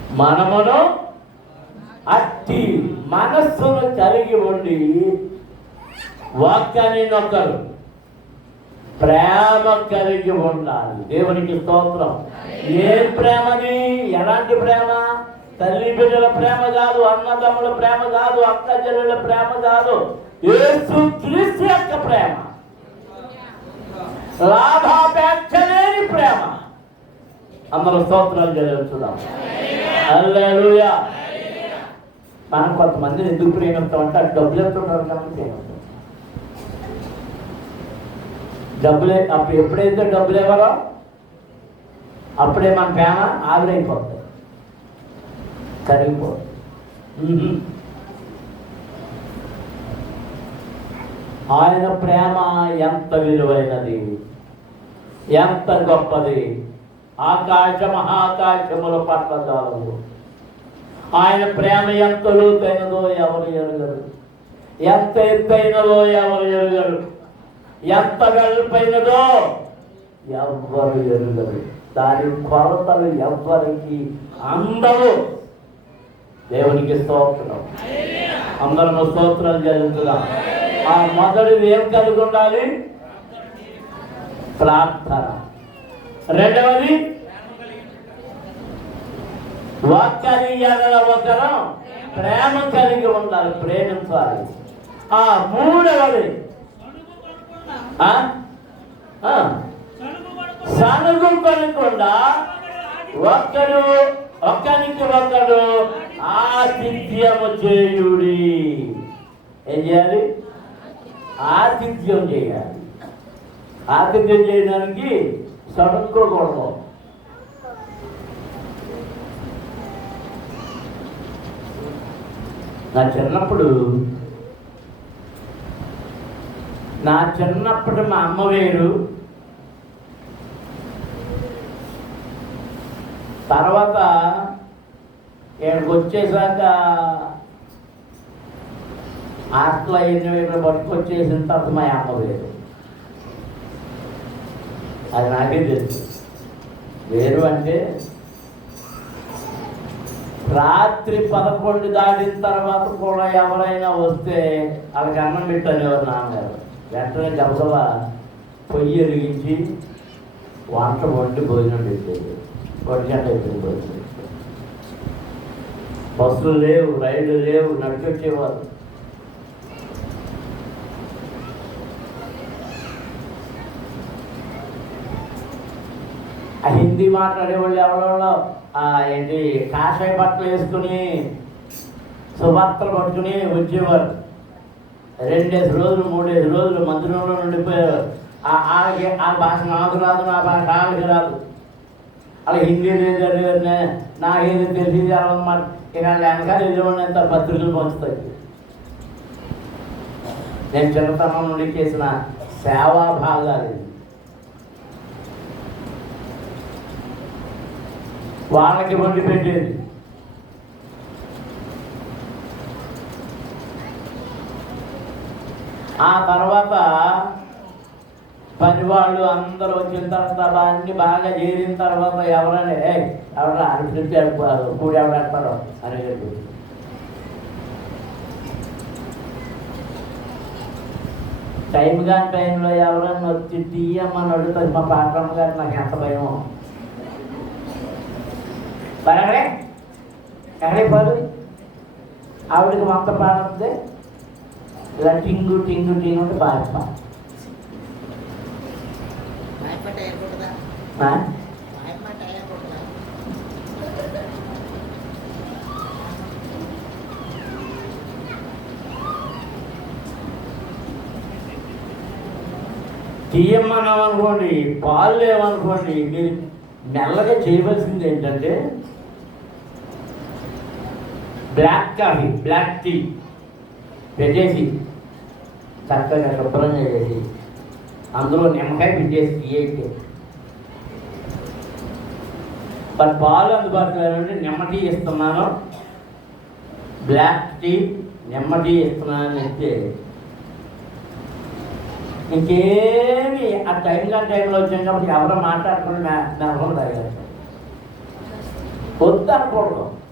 మనమును అట్టి మనస్సును కలిగి ఉండి ఒకరినొకరు ప్రేమ కలిగి ఉండాలి. దేవునికి స్తోత్రం. ఏ ప్రేమని? ఎలాంటి ప్రేమ? తల్లి బిడ్డల ప్రేమ కాదు, అన్నదమ్ముల ప్రేమ కాదు, అక్క చెల్లెల ప్రేమ కాదు, యేసుక్రీస్తు యొక్క ప్రేమ, లాభాపేక్ష లేని ప్రేమ. అందరూ స్తోత్రాలు చెల్లించుదాం. హల్లెలూయా. మనం కొంతమందిని ఎందుకు ప్రేమిస్తామంటే అది డబ్బులు ఎంతుంటారు కాబట్టి ప్రేమిస్తాం. డబ్బులే అప్పుడు ఎప్పుడైతే డబ్బులు ఇవ్వరో అప్పుడే మన ప్రేమ ఆవిరైపోతుంది, కరిగిపోతుంది. ఆయన ప్రేమ ఎంత విలువైనది, ఎంత గొప్పది. ఆకాశ మహాకాశముల పట్టజాలము. ఆయన ప్రేమ ఎంత లోతైనదో ఎవరు ఎరుగరు, ఎంత ఎత్తైనదో ఎవరు ఎరుగరు, ఎంత వెలుపైనదో ఎవ్వరు ఎరుగరు. దాని కొరతలు ఎవ్వరికి అందరూ. దేవునికి స్తోత్రం. అందరం స్తోత్రాలు చెల్లించుదాం. ఆ మొదటిది ఏం కలిగి ఉండాలి? ప్రార్థన. రెండవది ఒకరి ఎడల ఒకరు ప్రేమ కలిగి ఉండాలి, ప్రేమించాలి. ఆ మూడవది సనుగు పడకుండా ఒకరికి ఒకరు ఆతిథ్యము చేయుడి. ఏం చేయాలి? ఆతిథ్యం చేయాలి. ఆతిథ్యం చేయడానికి సడుక్కోకూడదు. నా చిన్నప్పుడు మా అమ్మ వేరు, తర్వాత ఇక్కడికి వచ్చేసాక హాస్టల్ అయిన వేరు పట్టుకొచ్చేసిన తర్వాత మా అమ్మ వేరు. అది నాకే తెలుసు. వేరు అంటే రాత్రి 11 దాటిన తర్వాత కూడా ఎవరైనా వస్తే వాళ్ళకి అన్నం పెట్టనేవారు నాన్నగారు. వెంటనే గబగబా పొయ్యి వెలిగించి వంట వండి భోజనం పెట్టేది. 1 గంట అయిపోయింది భోజనం. బస్సులు లేవు, రైళ్ళు లేవు, నడిచి వచ్చేవారు. ఆ హిందీ మాట్లాడేవాళ్ళు ఎవరో ఏంటి కాషాయ బట్టలు వేసుకుని సుభాత్రలు పట్టుకుని వచ్చేవారు. 2 రోజులు 3 రోజులు మందిరంలో ఉండిపోయారు. వాళ్ళకి ఆ భాష నాకు రాదు, నా భాష వాళ్ళకి రాదు. అలా హిందీ లేదు, నాకేది తెలిసి అన్నమాట. ఇక వెనకాల ఎదురున్నంత పత్రికలు పంచుతాయి. నేను చిన్నతనం నుండి చేసిన సేవా భాగాలు వాళ్ళకి వండి పెట్టేది. ఆ తర్వాత పని వాళ్ళు అందరూ వచ్చిన తర్వాత అన్ని బాగా చేరిన తర్వాత ఎవరైనా ఎవరైనా అనిపించారు కూడి ఎవరంటారో అనేది. టైం కాని టైంలో ఎవరైనా వచ్చి తీయమ్మని అడుగుతుంది. మా పాత్రమ్మ గారు నాకు ఎంత భయం. మరి ఎక్కడైపోదు ఆవిడకి మొత్తం పాడుతుంది. ఇలా టింగు టింగు టింగు అంటే బాగా తీయమ్మన్నాం అనుకోండి, పాలు లేవనుకోండి, మీరు మెల్లగా చేయవలసింది ఏంటంటే బ్లాక్ కాఫీ, బ్లాక్ టీ పెట్టేసి చక్కగా శుభ్రంగా చేసి అందులో నిమ్మకాయ పిండేసి తీయేసి. మరి పాలు అందుబాటులో ఉంటే నిమ్మ టీ ఇస్తున్నాను, బ్లాక్ టీ నిమ్మ టీ ఇస్తున్నానని చెప్తే ఇంకేమి ఆ టైంలో వచ్చినప్పుడు ఎవరో మాట్లాడుకుని నెమ్మది తాగారు. వద్దు అనకూడదు.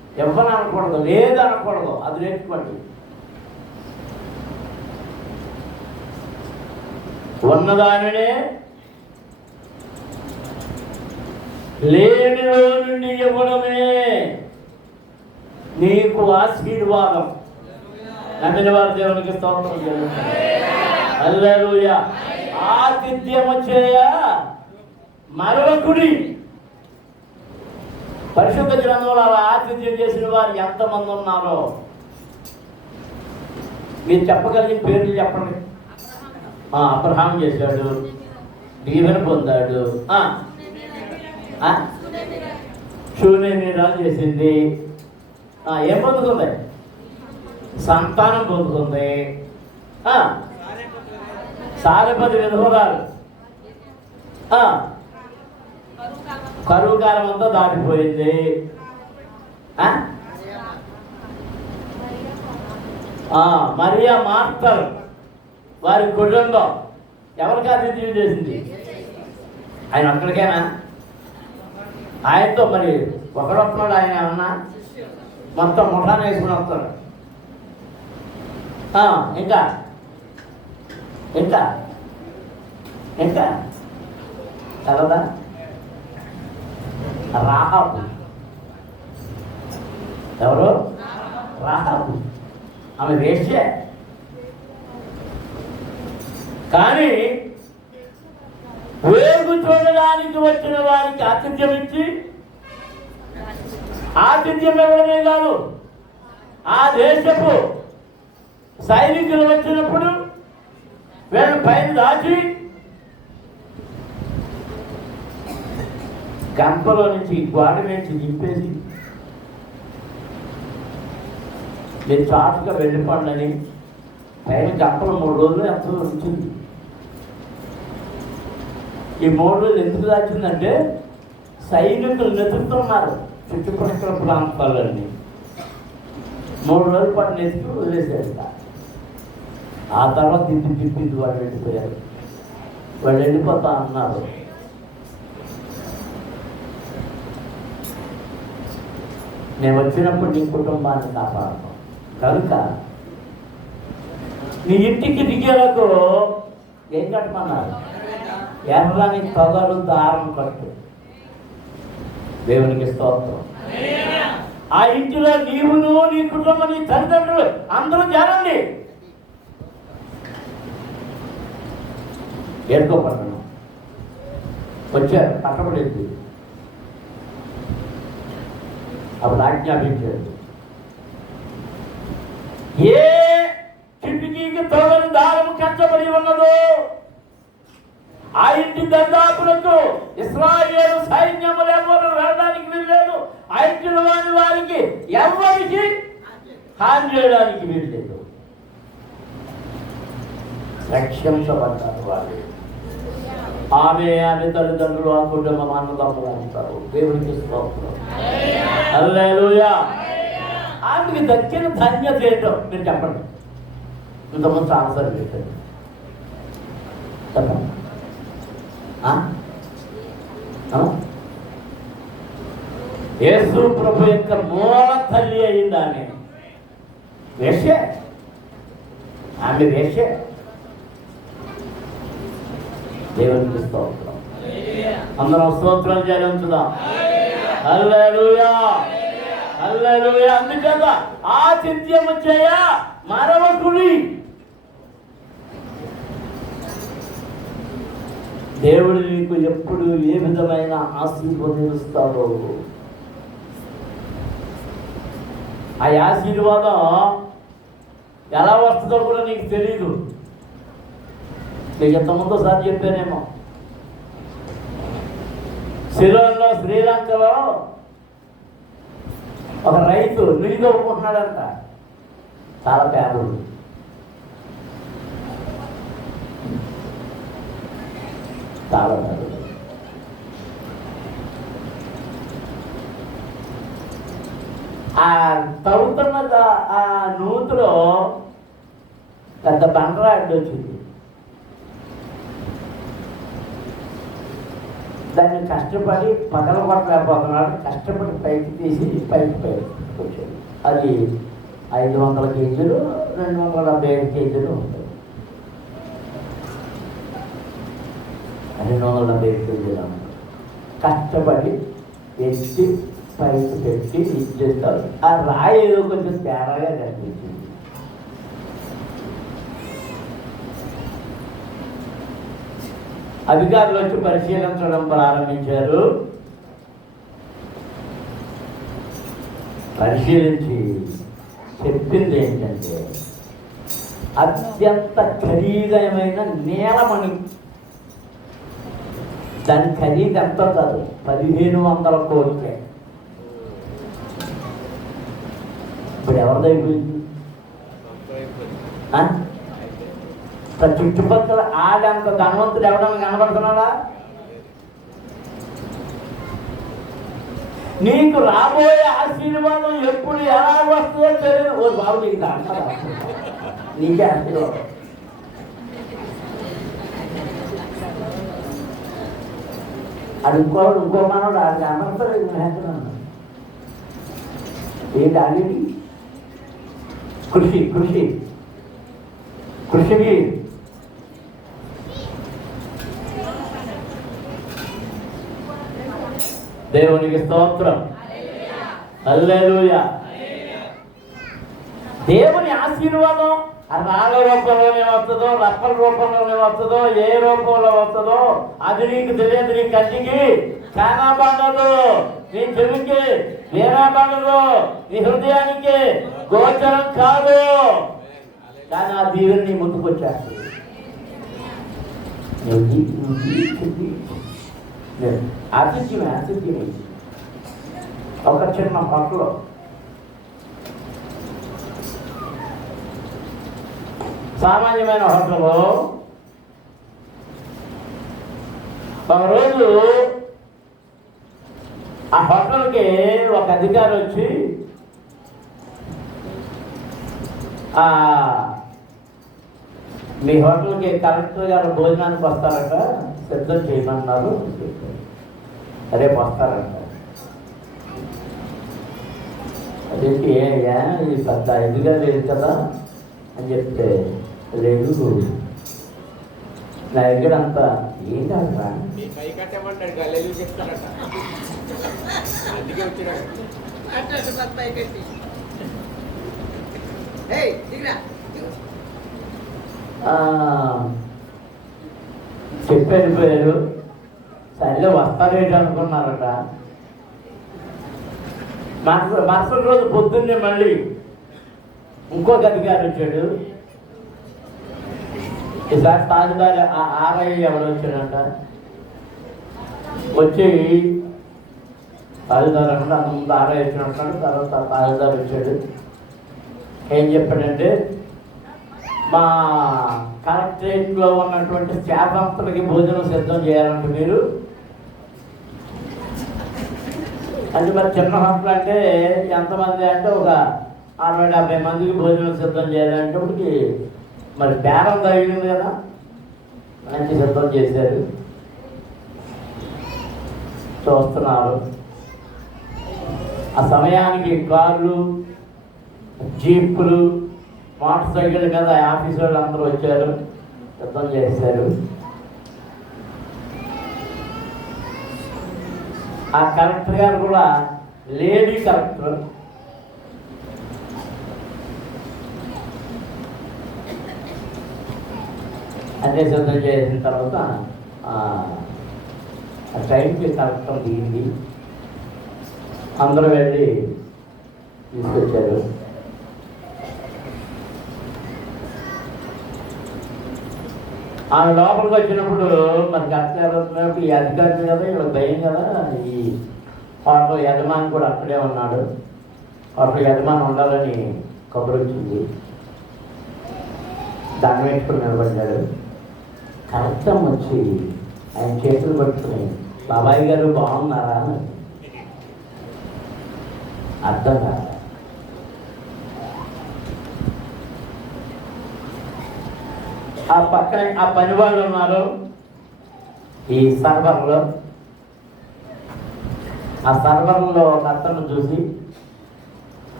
ఎవరు అనకూడదు, లేదు అనకూడదు. అది నేర్చుకోండి. ఉన్నదానినే లేనిలో నుండి ఇవ్వడమే నీకు ఆశీర్వాదం. నమ్మిన వారు దేవునికి స్తోత్రం జరుగుతుంది. హల్లెలూయా. ఆతిథ్యము చేయ మరొకడి. పరిశుద్ధ గ్రంథంలో అలా ఆతిథ్యం చేసిన వారు ఎంతమంది ఉన్నారో మీరు చెప్పగలిగిన పేర్లు చెప్పండి. అబ్రహాం చేశాడు, దీవెన పొందాడు, శూన్యమీరాలు చేసింది, ఏం పొందుతుంది? సంతానం పొందుతుంది. సారెపతి విధవరాలు కరువు కాలం అంతా దాటిపోయింది. మరియా మార్తలు వారి కుటుంబం ఎవరికి ఆతిథ్యం చేసింది? ఆయన ఒక్కడికేనా? ఆయనతో మరి ఒకడొస్తున్నాడు, ఆయన ఏమన్నా మొత్తం ముఠాన్ని వేసుకుని వస్తాడు. ఇంకా ఇంకా ఇంకా చదవదా? రాహాబు. ఎవరు? రాహాబు. ఆమె వేశ్యే. కానీ వేగు చూడడానికి వచ్చిన వారికి ఆతిథ్యం ఇచ్చి, ఆతిథ్యం ఇవ్వడమే కాదు, ఆ దేశపు సైనికులు వచ్చినప్పుడు వీళ్ళ పైన దాచి గంపలో నుంచి గోడ వేసి దింపేసి నేను చాటుగా వెళ్ళిపోండి పైన గంపలు 3 రోజులు ఎంతో వచ్చింది. ఈ 3 రోజులు ఎందుకు దాచిందంటే సైనికులు నెతుకుతున్నారు చుట్టుపక్కల ప్రాంతాలన్నీ. 3 రోజుల పాటు నెతుకు వదిలేసేట. ఆ తర్వాత తిప్పింది వాళ్ళు వెళ్ళిపోయారు. వాళ్ళు వెళ్ళిపోతా అన్నారు. నేను వచ్చినప్పుడు నీ కుటుంబాన్ని కాపాడతాను కనుక నీ ఇంటికి దిగేలకు ఏం కట్టమన్నారు? ఎర్రని తొగలు దారం కట్టు. దేవునికి స్తోత్రం. ఆ ఇంటిలో నీవును నీ కుటుంబం నీ తల్లిదండ్రులు అందరూ చేరండి. ఏడుకోపడ్డాను వచ్చారు, పట్టబడింది. అప్పుడు ఆజ్ఞాపించాడు, ఏ కిటికీకి తొగని దారము కట్టబడి ఉన్నదో ఆ ఇంటి దర్దాపులకు ఇశ్రాయేలు సైన్యములు ఎవరు వెళ్ళడానికి వీల్లేదు. ఆ ఇంటిలో వారికి ఎవరికి హాని చేయడానికి వీల్లేదు. రక్షించబడ్డారు వారు. ఆమె తల్లిదండ్రులు ఆ కుటుంబం అన్నదమ్ములు అంటారు. దేవునికి స్తోత్రం. హల్లెలూయా. ఆమెకి దక్కిన ధన్యత ఏంటో మీరు చెప్పండి. ఇంతకుముందు ఆన్సర్ పెట్టండి. చెప్పండి. యేసు ప్రభు యొక్క మూల తల్లి అయింది ఆమె. వేషే, ఆమె వేషే. దేవునికి స్తోత్రం. అందరం స్తోత్రాలు చేయించుదాం. హల్లెలూయా, హల్లెలూయా. అందుచేత ఆతిథ్యము చేయ మరొకడి. దేవుడు నీకు ఎప్పుడు ఏ విధమైన ఆశీర్వదిస్తాడో ఆ ఆశీర్వాదం ఎలా వస్తుందో కూడా నీకు తెలీదు. నీకు ఎంతమందో సార్ చెప్పానేమో. సిలోన్లో శ్రీలంకలో ఒక రైతు నీళ్ళు ఒప్పుకుంటున్నాడంట. చాలా పేదలు. చాలా పేదలు. ఆ తవ్వుతున్న ఆ నూతులో పెద్ద బండరాడు వచ్చింది. దాన్ని కష్టపడి పగలగొట్టలేకపోతున్నాడు. కష్టపడి పైకి తీసి పైకి పట్టుకొచ్చాడు. అది 500 కేజీలు 275 కేజీలు ఉంటుంది. 275 కేజీలు కష్టపడి ఎత్తి పైకి పెట్టి ఇచ్చేస్తారు. ఆ రాయి ఏదో కొంచెం తేడాగా కనిపించింది. అధికారులు వచ్చి పరిశీలించడం ప్రారంభించారు. పరిశీలించి చెప్పింది ఏంటంటే అత్యంత ఖరీదైన నీలమణి. దాని ఖరీదు ఎంత కాదు, 1500 కోట్లే. ఇప్పుడు ఎవరిదైపోయింది? చుట్టుపక్కల ఆడంత ధనవంతుడు ఎవడన్నా కనబడుతున్నాడా? నీకు రాబోయే ఆశీర్వాదం ఎప్పుడు ఎలా వస్తుందో తెలియదు. ఓ బాబు నీకు నీకే ఆశీర్వాదం. అది ఇంకో మనోడు అది అనర్పలేదు. మేస్తున్నాను ఏంటి అది? కృషికి దేవునికి స్తోత్రం. హల్లెలూయా. దేవుని ఆశీర్వాదం రాళ్ళ రూపంలోనే వస్తుందో, రప్పల రూపంలోనే వస్తుందో, ఏ రూపంలో వస్తుందో అది నీకు తెలియదు. నీ కంటికి కానబడదు, నీ చెవికి వినబడదు, నీ హృదయానికి గోచరం కాదు. కానీ ఆ దీవెని నీ ముందుకొచ్చేస్తుంది. ఆతిథ్యమే. ఒక చిన్న పక్కలో సామాన్యమైన హోటల్లో ఒకరోజు ఆ హోటల్కి ఒక అధికారి వచ్చి మీ హోటల్కి కలెక్టర్ గారు భోజనానికి వస్తారట, సిద్ధం చేయమన్నారు. రేపు వస్తారంట. అదేంటి ఇది పెద్ద ఇదిగా లేదు కదా అని చెప్తే, లేదు నా దగ్గర అంతా ఏం కాదురా, చెప్పారు. సరిలో వస్తారేంటి అనుకున్నారట. మరుసటి రోజు పొద్దున్నే మళ్ళీ ఇంకొక అధికారి వచ్చాడు. ఈసారి తాజుదారి ఆర్ఐ ఎవరు వచ్చాడంట. వచ్చి తాజుదారు అంటే అంత ముందు ఆర్ఐ వచ్చినట్టు, తర్వాత తాజుదారు వచ్చాడు. ఏం చెప్పాడంటే, మా కలెక్టరేట్లో ఉన్నటువంటి స్టాఫ్ అంతలకి భోజనం సిద్ధం చేయాలంటే మీరు అంటే, మరి చిన్న హోటల్ అంటే ఎంతమంది అంటే ఒక 60-70 మందికి భోజనం సిద్ధం చేయాలంటే మరి బేరం తగిలింది కదా, మంచి సిద్ధం చేశారు. చూస్తున్నారు. ఆ సమయానికి కార్లు, జీపులు, మోటార్ సైకిల్ మీద ఆఫీసు వాళ్ళు అందరూ వచ్చారు, సిద్ధం చేశారు. ఆ కలెక్టర్ గారు కూడా లేడీ కలెక్టర్. అదే సిద్ధం చేసిన తర్వాత ఆ టైంకి కలెక్టర్ దిగింది. అందరూ వెళ్ళి తీసుకొచ్చారు. ఆమె లోపలికి వచ్చినప్పుడు మనకి అర్థం ఈ అధికారి కదా, ఇక్కడ భయం కదా. ఈ హోటల్ యజమాని కూడా అక్కడే ఉన్నాడు. హోటల్ యజమాని ఉండాలని కబురు వచ్చింది. దాన్ని పెట్టుకుని నిలబడ్డాడు. కరెక్టం వచ్చి ఆయన చేతులు పట్టుకుని, బాబాయ్ గారు బాగున్నారా అని అర్థం కాదు. ఆ పక్కన ఆ పని వాళ్ళు ఉన్నారు ఈ సర్వర్లో. ఆ సర్వర్లో ఒక అతను చూసి,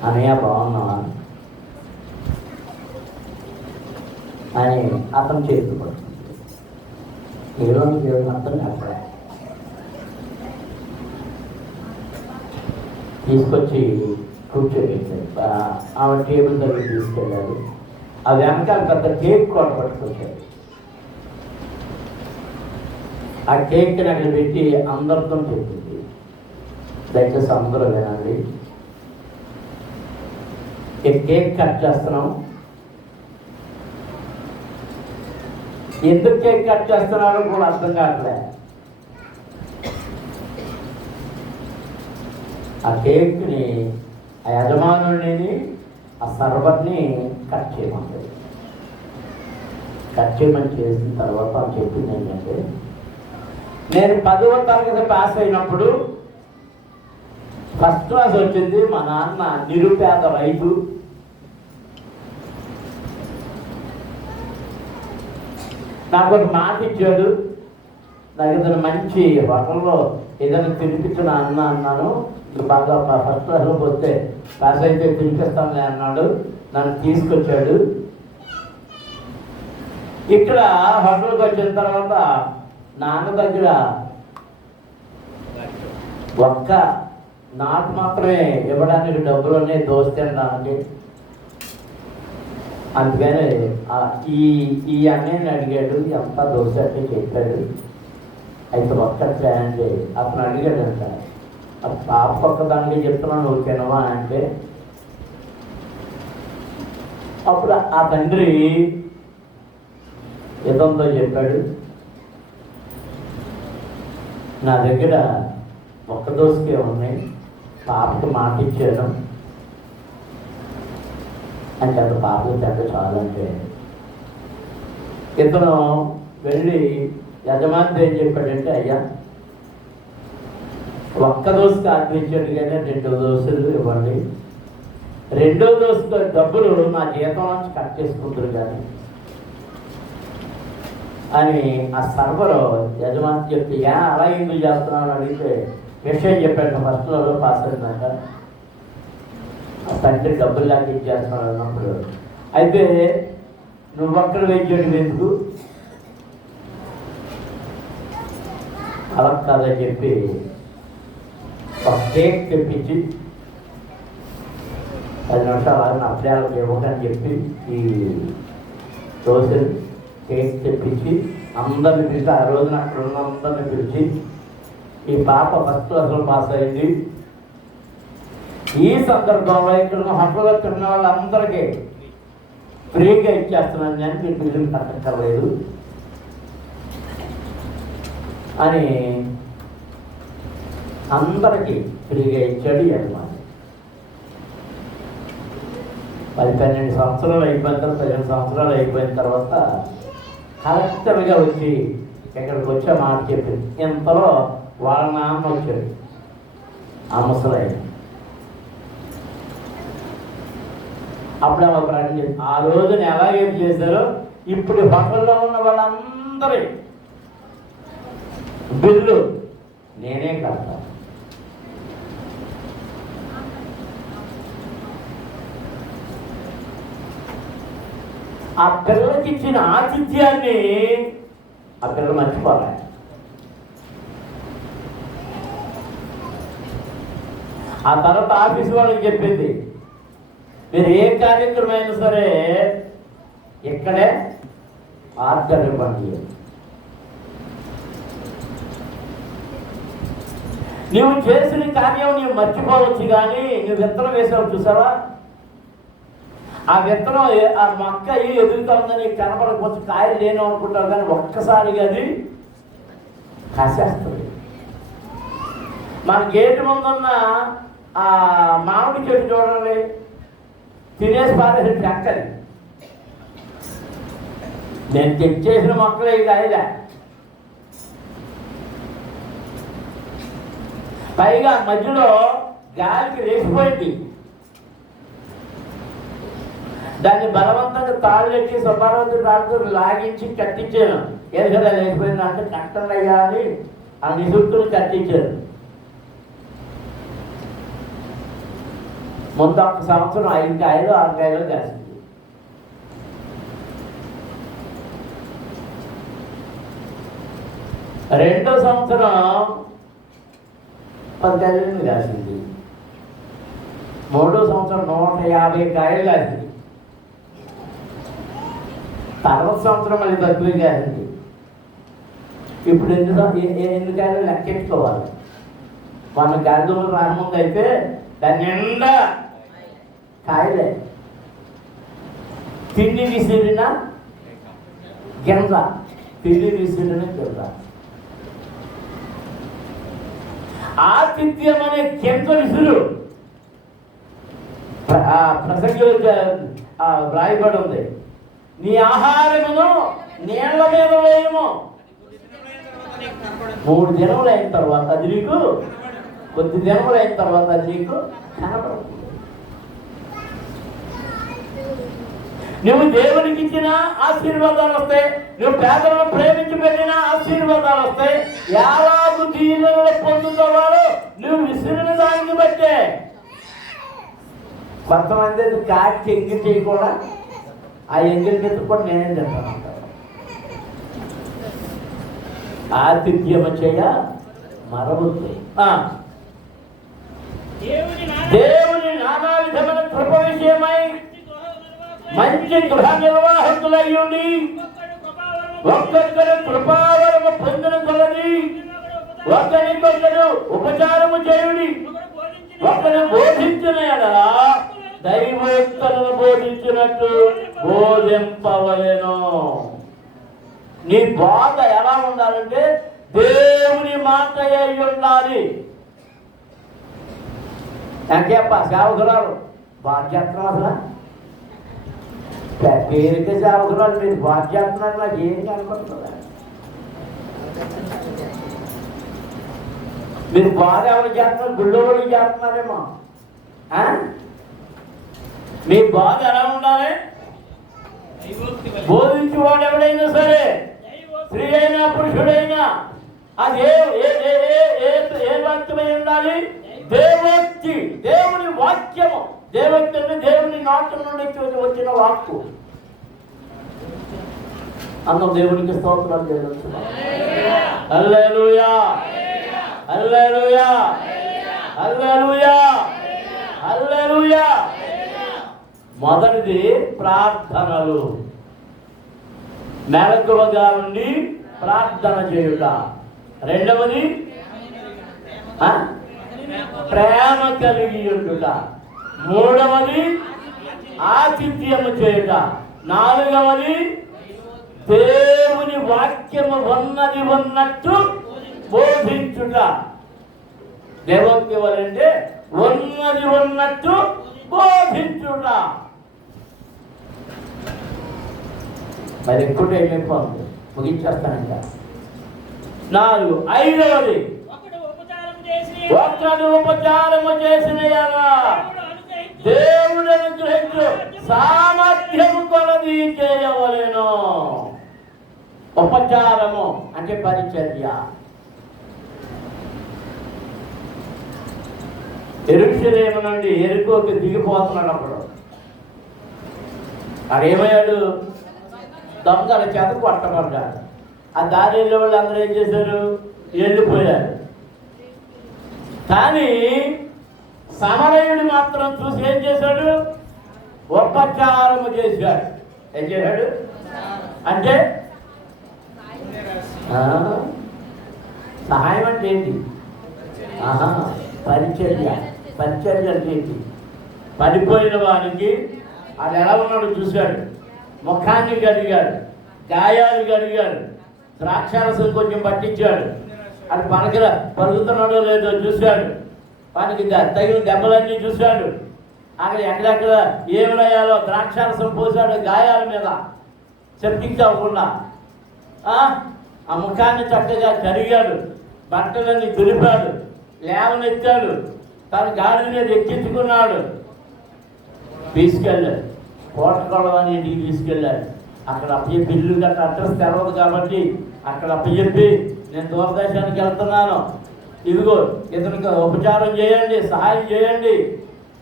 అనయ్య బాగున్నావా అని అతను చేతి పడుతుంది. ఏదో అర్థం అక్కడ తీసుకొచ్చి కూర్చోబెట్టాడు. ఆమె టేబుల్ దగ్గర తీసుకెళ్ళాడు. ఆ వెనకాల పెద్ద కేక్ కూడా పట్టుకొచ్చాడు. ఆ కేక్ని అక్కడ పెట్టి అందరితో చెప్పింది, దయచేసి అందరూ వినండి, ఈ కేక్ కట్ చేస్తున్నాం. ఎందుకు కేక్ కట్ చేస్తున్నారో కూడా అర్థం కావట్లే. ఆ కేక్ని, ఆ యజమానుడిని, ఆ సర్వర్ని కట్ చేయమంటాడు. కట్ చేయమని చేసిన తర్వాత చెప్పింది ఏంటంటే, నేను 10వ తరగతి పాస్ అయినప్పుడు ఫస్ట్ క్లాస్ వచ్చింది. మా నాన్న నిరుపేద రైతు. నాకు ఒక మాట ఇచ్చాడు, నాకు ఏదైనా మంచి హోటల్లో ఏదైనా తినిపించిన అన్నాను. బాగా ఫస్ట్ క్లాస్లోకి వస్తే పాస్ అయితే తినిపిస్తానులే అన్నాడు. నన్ను తీసుకొచ్చాడు. ఇక్కడ హోటల్కి వచ్చిన తర్వాత నాన్న దగ్గర నాకు మాత్రమే ఇవ్వడానికి డబ్బులు ఉన్నాయి, దోశ తినడానికి. అందుకని ఈ అన్నయ్యని అడిగాడు, ఎంత దోశ అంటే చెప్పాడు. అయితే ఒక్కటే అంటే అతను అడిగాడంట, పాప ఒక్కదానికి చెప్తున్నాను, నువ్వు తినవా అంటే, అప్పుడు ఆ తండ్రి ఇతంతో చెప్పాడు, నా దగ్గర ఒక్క దోశకే ఉన్నాయి, పాపకి మాట ఇచ్చాను అంటే అది పాపకి చెడ్డ చాలంటే. ఇతను వెళ్ళి యజమాని ఏం చెప్పాడంటే, అయ్యా ఒక్క దోశకి ఆర్పించాడు కానీ 2 దోశలు ఇవ్వండి, 2వ దోశ డబ్బులు నా జీతం నుంచి కట్ చేసుకుంటారు కానీ అని ఆ సర్వరు యజమాని చెప్తే, అలా ఎందుకు చేస్తున్నాను అడిగితే విషయం చెప్పాడు. ఫస్ట్ క్లాస్లో పాస్ అయిందాక ఆ తండ్రి డబ్బులు లాగా ఇచ్చేస్తున్నాడు అన్నప్పుడు, అయితే నువ్వు ఒక్కడ వెయ్యడం ఎందుకు, అలా కాదని చెప్పి ఒక కేక్ తెప్పించి 10 నిమిషాలు ఆగిన అప్పుడే వాళ్ళకి ఇవ్వకని చెప్పి ఈ దోశలు కేక్ తెప్పించి అందరిని పిలిచి, ఆ రోజున అక్కడ ఉన్న అందరిని పిలిచి, ఈ పాప ఫస్ట్ క్లాస్లో పాస్ అయింది. ఈ సందర్భంలో ఇక్కడ హక్కుగా తిన్న వాళ్ళందరికీ ఫ్రీగా ఇచ్చేస్తున్నాను కానీ మీరు బిల్లులు కట్టక్కర్లేదు అని అందరికీ ఫ్రీగా ఇచ్చాడు యజమాని. 12 సంవత్సరాలు అయిపోయిన తర్వాత, 15 సంవత్సరాలు అయిపోయిన తర్వాత కరెక్ట్గా వచ్చి ఇక్కడికి వచ్చే మాట చెప్పింది. ఇంతలో వాళ్ళ నాన్న వచ్చాడు, ఆ ముసలాయన. అప్పుడు ఒక ప్రకటన చేసి, ఆ రోజున ఎలాగేం చేశారో ఇప్పుడు హోటల్లో ఉన్న వాళ్ళందరి బిల్లు నేనే కడతాను. ఆ పిల్లలకి ఇచ్చిన ఆతిథ్యాన్ని ఆ పిల్లలు మర్చిపోవాలి. ఆ తర్వాత ఆఫీసు వాళ్ళకి చెప్పింది, మీరు ఏ కార్యక్రమం అయినా సరే ఇక్కడే ఆర్డర్ ఇవ్వండి. నువ్వు చేసిన కార్యం నువ్వు మర్చిపోవచ్చు, కానీ నువ్వు విత్తనం వేసావు చూసావా, ఆ విత్తనం ఆ మొక్క ఎదుగుతా ఉందని కనపడకపోవచ్చు, కాయలు లేను అనుకుంటావు, కానీ ఒక్కసారిగా అది కాసేస్తుంది. మన గేటు ముందున్న ఆ మామిడి చెట్టు చూడండి, తినేసి పారేసిన చెక్కది. నేను తెచ్చేసిన మొక్కలే ఇది అయినా, పైగా మధ్యలో గాలికి లేచిపోయింది. దాన్ని బలవంతంగా తాళ్ళు ఎట్టి సుబ్బారావు తాడుతో లాగించి కట్టించాను. ఎందుకంటే లేచిపోయింది అంటే కట్టండి అయ్యా అని ఆ నిసుక్కుని కట్టించారు. ముందు 1 సంవత్సరం 5 కాయలు 6 కాయలు కాసింది. రెండో సంవత్సరం 10 కాయలు కాసింది. మూడో సంవత్సరం 150 కాయలు కాసింది. తర్వాత సంవత్సరం మళ్ళీ తక్కువ కాసింది. ఇప్పుడు ఎన్ని కాయలు లెక్కెట్టుకోవాలి. మన గంధములు రాకముందు అయితే దాని నిండా కాయలే. తిండి విసిరిన గింజ, తిండి విసిరిన గింజ. ఆతిథ్యం అనే గింజ విసురు ప్రసంగం వ్రాయబడి ఉంది. నీ ఆహారమును నీళ్ల మీద వేయము. 3 దినములు అయిన తర్వాత అది నీకు, కొద్ది దినములు అయిన తర్వాత అది నీకు కనపడుతుంది. నువ్వు దేవునికి ఇచ్చిన ఆశీర్వాదాలు వస్తాయి. నువ్వు పేదలను ప్రేమించి పెట్టిన ఆశీర్వాదాలు వస్తాయి. ఎలాగూ దీవెనలు పొందుతావాలో నువ్వు విసిరిన దాన్ని బట్టే. కొంతమంది కాకి ఎంగిల్ చేయకుండా ఆ ఎంగిల్ కింద కూడా నేనేం తింటాను. ఆతిథ్యం చేయ మరవద్దు. దేవుని నానా విధమైన కృప విషయమై మంచి గృహ నిర్వాహకులయ్యుండి ఒక్కొక్కరు కృపావరము పొందిన కొలది ఒకరికొకరు ఉపచారము చేయుడి. ఒకరు బోధించిన ఎడలా దైవోక్తులను బోధించినట్టు బోధింపవలెను. నీ బోధ ఎలా ఉండాలంటే దేవుని మాట అయి ఉండాలి. అంకేప్ప సేవకురాలు బాధ్యత్నం అసలు పేరుకే సేవకురాలు మీరు బాధ్యత్నాలు నాకు ఏం కనపడుతుందా? మీరు బాధ ఎవరు చేస్తున్నారు? గుళ్ళో వాళ్ళు చేస్తున్నారేమో. మీ బాధ ఎలా ఉండాలి? బోధించేవాడు ఎవడైనా సరే, స్త్రీ అయినా పురుషుడైనా, అది ఏ వాక్యమై ఉండాలి? దేవోక్తి, దేవుని వాక్యము. దేవోక్తి అంటే దేవుని నాటు నుండి వచ్చిన వాక్కు. అందరం దేవునికి స్తోత్రాలు చేయవచ్చు. హల్లెలూయా, హల్లెలూయా, హల్లెలూయా, హల్లెలూయా. మొదటిది ప్రార్థనలు. మెలకువగా ఉండి ప్రార్థన చేయుట. రెండవది ప్రేమ కలిగి ఉండుట. మూడవది ఆతిథ్యము చేయుట. నాలుగవది దేవుని వాక్యము ఉన్నది ఉన్నట్టు బోధించుట. దేవోక్తి అంటే ఉన్నది ఉన్నట్టు బోధించుట. మరి ఎక్కువ టైం అయిపోతుంది, ముగించేస్తానంట. 4. ఐదవది ఒక్కడు ఉపచారము చేసిన దేవుడు అనుగ్రహించు సామర్థ్యము కొలది చేయవలెను. ఉపచారము అంటే పరిచర్య. యెరూషలేము నుండి యెరికోకి దిగిపోతున్నాడు. అప్పుడు అదేమయ్యాడు? దొంగల చేత కొట్టబడ్డాడు. ఆ దారిలో వాళ్ళు అందరూ ఏం చేశారు? వెళ్ళిపోయారు. కానీ సమరయుడు మాత్రం చూసి ఏం చేశాడు? ఉపచారము చేశాడు. ఏం చేశాడు అంటే సహాయం అంటే ఏంటి? పరిచర్య. పరిచర్య అంటే ఏంటి? పడిపోయిన వానికి అది ఎలా ఉన్నాడు చూశాడు. ముఖాన్ని కడిగాడు, గాయాలు కడిగాడు, ద్రాక్షారసం కొంచెం పట్టించాడు. అది పలుకుతున్నాడో లేదో చూశాడు. వానికి తగిన దెబ్బలన్నీ చూశాడు. అక్కడ ఎక్కడెక్కడ ఏమి రాయాలో ద్రాక్షారసం పోసాడు గాయాల మీద, సెప్టిక్ అవ్వకుండా. ఆ ముఖాన్ని చక్కగా కడిగాడు, బట్టలన్నీ దులిపాడు, లేవనెత్తాడు, తన గాడి మీద ఎక్కించుకున్నాడు, తీసుకెళ్ళాడు. కోటకొడవని ఇంటికి తీసుకెళ్ళాడు. అక్కడ అప్పచెప్పి, ఇల్లు గట్రా అడ్రస్ తెలవదు కాబట్టి అక్కడ అప్పచెప్పి, నేను దూరదేశానికి వెళ్తున్నాను, ఇదిగో ఇతనికి ఉపచారం చేయండి, సహాయం చేయండి,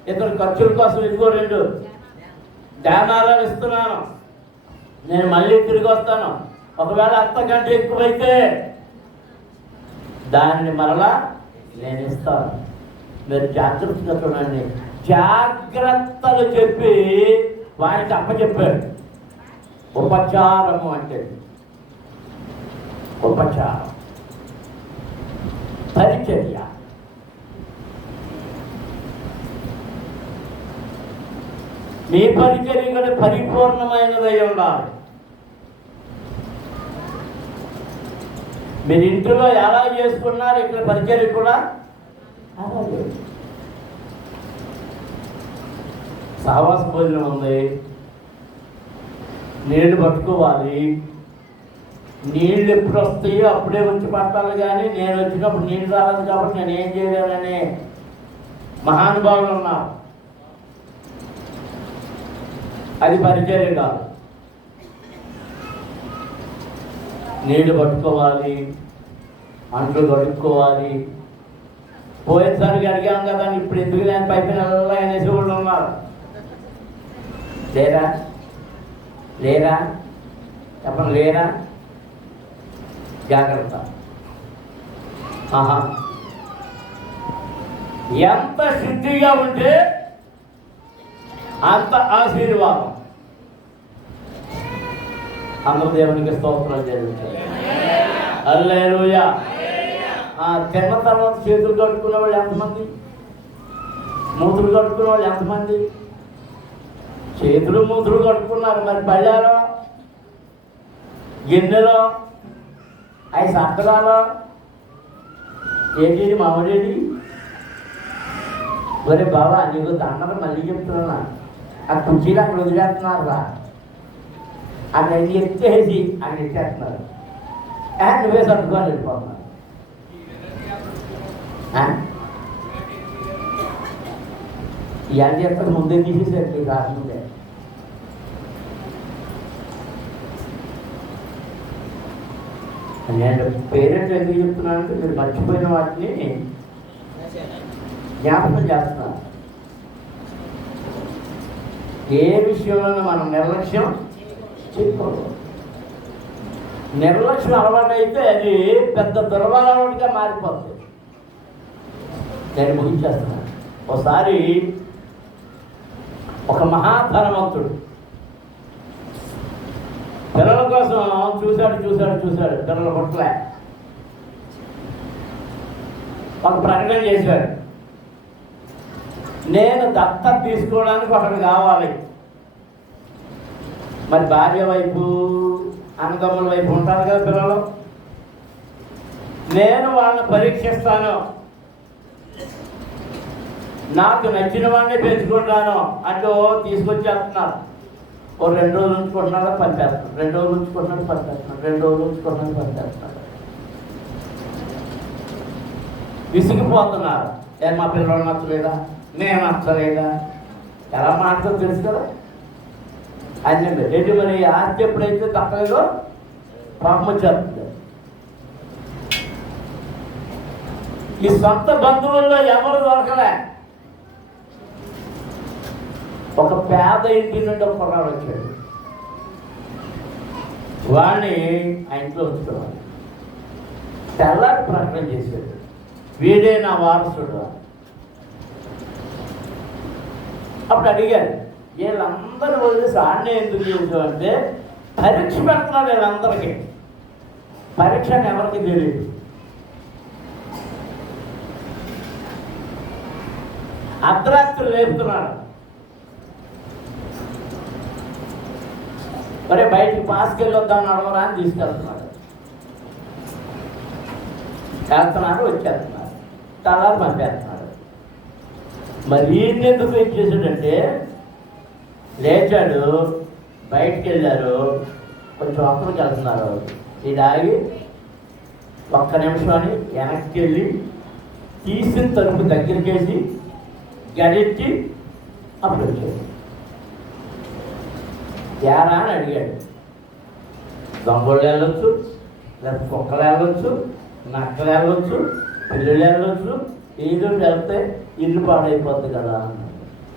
ఇతను ఖర్చుల కోసం ఇదిగో 2 ధ్యానాలు ఇస్తున్నాను, నేను మళ్ళీ తిరిగి వస్తాను. ఒకవేళ అంతకంటే ఎక్కువైతే దాన్ని మరలా నేను ఇస్తాను. మీరు జాగ్రత్తగా చూడండి. జాగ్రత్తలు చెప్పి వారికి అప్పచెప్పాడు. ఉపచారము అంటే ఉపచారం, పరిచర్య. మీ పరిచర్య కూడా పరిపూర్ణమైనదై ఉండాలి. మీరు ఇంట్లో ఎలా చేసుకున్నారు, ఇక్కడ పరిచర్య కూడా అలాగే. సహవాస భోజనం ఉంది, నీళ్లు పట్టుకోవాలి. నీళ్ళు ఎప్పుడు వస్తాయో అప్పుడే వచ్చి పట్టాలి, కానీ నేను వచ్చినప్పుడు నీళ్ళు రాలేదు కాబట్టి నేను ఏం చేయలేనని మహానుభావులు ఉన్నారు. అది పరిచర్య కాదు. నీళ్లు పట్టుకోవాలి, అంట్లు కడుక్కోవాలి. పోయేసరికి అడిగాం కదా, ఇప్పుడు ఎందుకు నేను పైపు నెలలో అనేసి వాళ్ళు ఉన్నారు. లేరా లేరా చెప్పండి, లేరా? జాగ్రత్త. ఎంత శుద్ధిగా ఉంటే అంత ఆశీర్వాదం. అందరూ దేవునికి స్తోత్రం జరుగుతాయి. హల్లెలూయా. తిన్న తర్వాత చేతులు కట్టుకునే వాళ్ళు ఎంతమంది? మూతులు కట్టుకునే వాళ్ళు ఎంతమంది? చేతులు మూతులు కట్టుకున్నారు. మరి పళ్ళారో, గిన్నెలో, అవి సత్తరాలో ఏంటి మామిడేది? ఒరే బాబా, నీకు దండలు మళ్ళీ చెప్తున్నా, ఆ కుర్చీలు అక్కడ వదిలేస్తున్నారు రా, అక్కడ ఎత్తేసి అక్కడ ఎత్తేస్తున్నారు. నువ్వే సర్దుకొని వెళ్ళిపోతున్నారు. ఇవాళ చేస్తారు, ముందే తీసేసారు మీకు రాసిందే. నేను పేరెంట్స్ ఎందుకు చెప్తున్నానంటే, మీరు మర్చిపోయిన వాటిని జ్ఞాపకం చేస్తున్నారు. ఏ విషయంలో మనం నిర్లక్ష్యం చేయకూడదు. నిర్లక్ష్యం అలవాటు అయితే అది పెద్ద దుర్బలవాడిగా మారిపోతుంది. నేను ముగించేస్తున్నాను. ఒకసారి ఒక మహాధనవంతుడు పిల్లల కోసం చూశాడు. పిల్లల పుట్ల ఒక ప్రకటన చేశాడు. నేను దత్తత తీసుకోవడానికి ఒకటి కావాలి. మరి భార్య వైపు, అన్నదమ్ముల వైపు ఉంటారు కదా పిల్లలు. నేను వాళ్ళని పరీక్షిస్తాను, నాకు నచ్చిన వాడిని పెంచుకుంటాను అంటూ తీసుకొచ్చేస్తున్నారు. ఓ 2 రోజులు ఉంచుకుంటున్నాడు, పంపేస్తున్నాడు. 2 రోజులు ఉంచుకుంటున్నాడు, పంపేస్తున్నాడు. 2 రోజులు ఉంచుకుంటున్నాడు, పంపేస్తున్నాడు. విసిగిపోతున్నారు. మా పిల్లలు నచ్చలేదా, నేను నచ్చలేదా, ఎలా మాట్లాడో తెలుసు కదా. అది ఏంటి మరి, ఆస్తి ఎప్పుడైతే తప్పలేదో పాపం వచ్చేస్తుంది. ఈ సొంత బంధువుల్లో ఎవరు దొరకలే. ఒక పేద ఇంటి నుండి ఒక కుర్రాడు వచ్చాడు. వాడిని ఆ ఇంట్లో ఉంచుకోవాలి. తెల్లారి ప్రకటన చేశాడు, వీడే నా వారసుడు. అప్పుడు అడిగారు, వీళ్ళందరూ వదిలేసి ఆడనే ఎందుకు చేసావు అంటే, పరీక్ష పెడుతున్నాడు వీళ్ళందరికీ. పరీక్ష అని ఎవరికి తెలియదు. అర్ధరాత్రులు లేపుతున్నాడు. మరి బయటికి పాస్కి వెళ్ళొద్దామని అడగరా అని తీసుకెళ్తున్నాడు. వచ్చేస్తున్నారు, తలారు పంపేస్తున్నాడు. మరి ఈయన ఎందుకు ఏం చేశాడంటే, లేచాడు, బయటికి వెళ్ళారు, కొంచెం అక్కడికి వెళ్తున్నారు. ఇది ఆగి 1 నిమిషం అని వెనక్కి వెళ్ళి తీసిన తలుపు దగ్గరికి వేసి గడెట్టి అప్పుడు వచ్చాడు. యారా అని అడిగాడు. దొంగళ్ళు వెళ్ళొచ్చు, లేకపోతే కుక్కలు వెళ్ళొచ్చు, నక్కలు వెళ్ళొచ్చు, పిల్లలు వెళ్ళొచ్చు, ఏదో వెళ్తే ఇల్లు పాడైపోద్ది కదా అన్నాడు.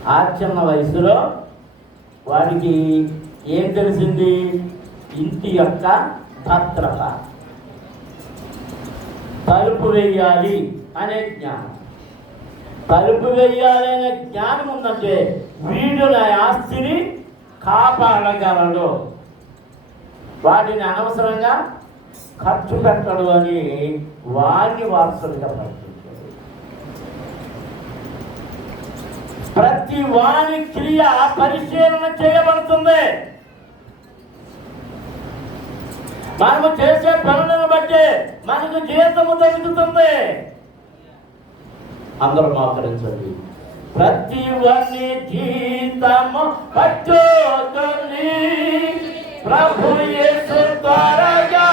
ఆ చిన్న వయసులో వాడికి ఏం తెలిసింది? ఇంటి యొక్క భద్రత, తలుపు వేయాలి అనే జ్ఞానం. తలుపు వేయాలి అనే జ్ఞానం ఉందంటే వీడు నా ఆస్తిని కాపాడగలడు, వాటిని అనవసరంగా ఖర్చు పెట్టడు అని వారిని వారసులుగా ప్రకటించాడు. ప్రతి వాని క్రియ పరిశీలన చేయబడుతుంది. మనము చేసే పనులను బట్టి మనకు జీతము దొరుకుతుంది. అందరూ మోకరించండి. ప్రతి వాని జీతము పట్టుకొని ప్రభు యేసు త్వరగా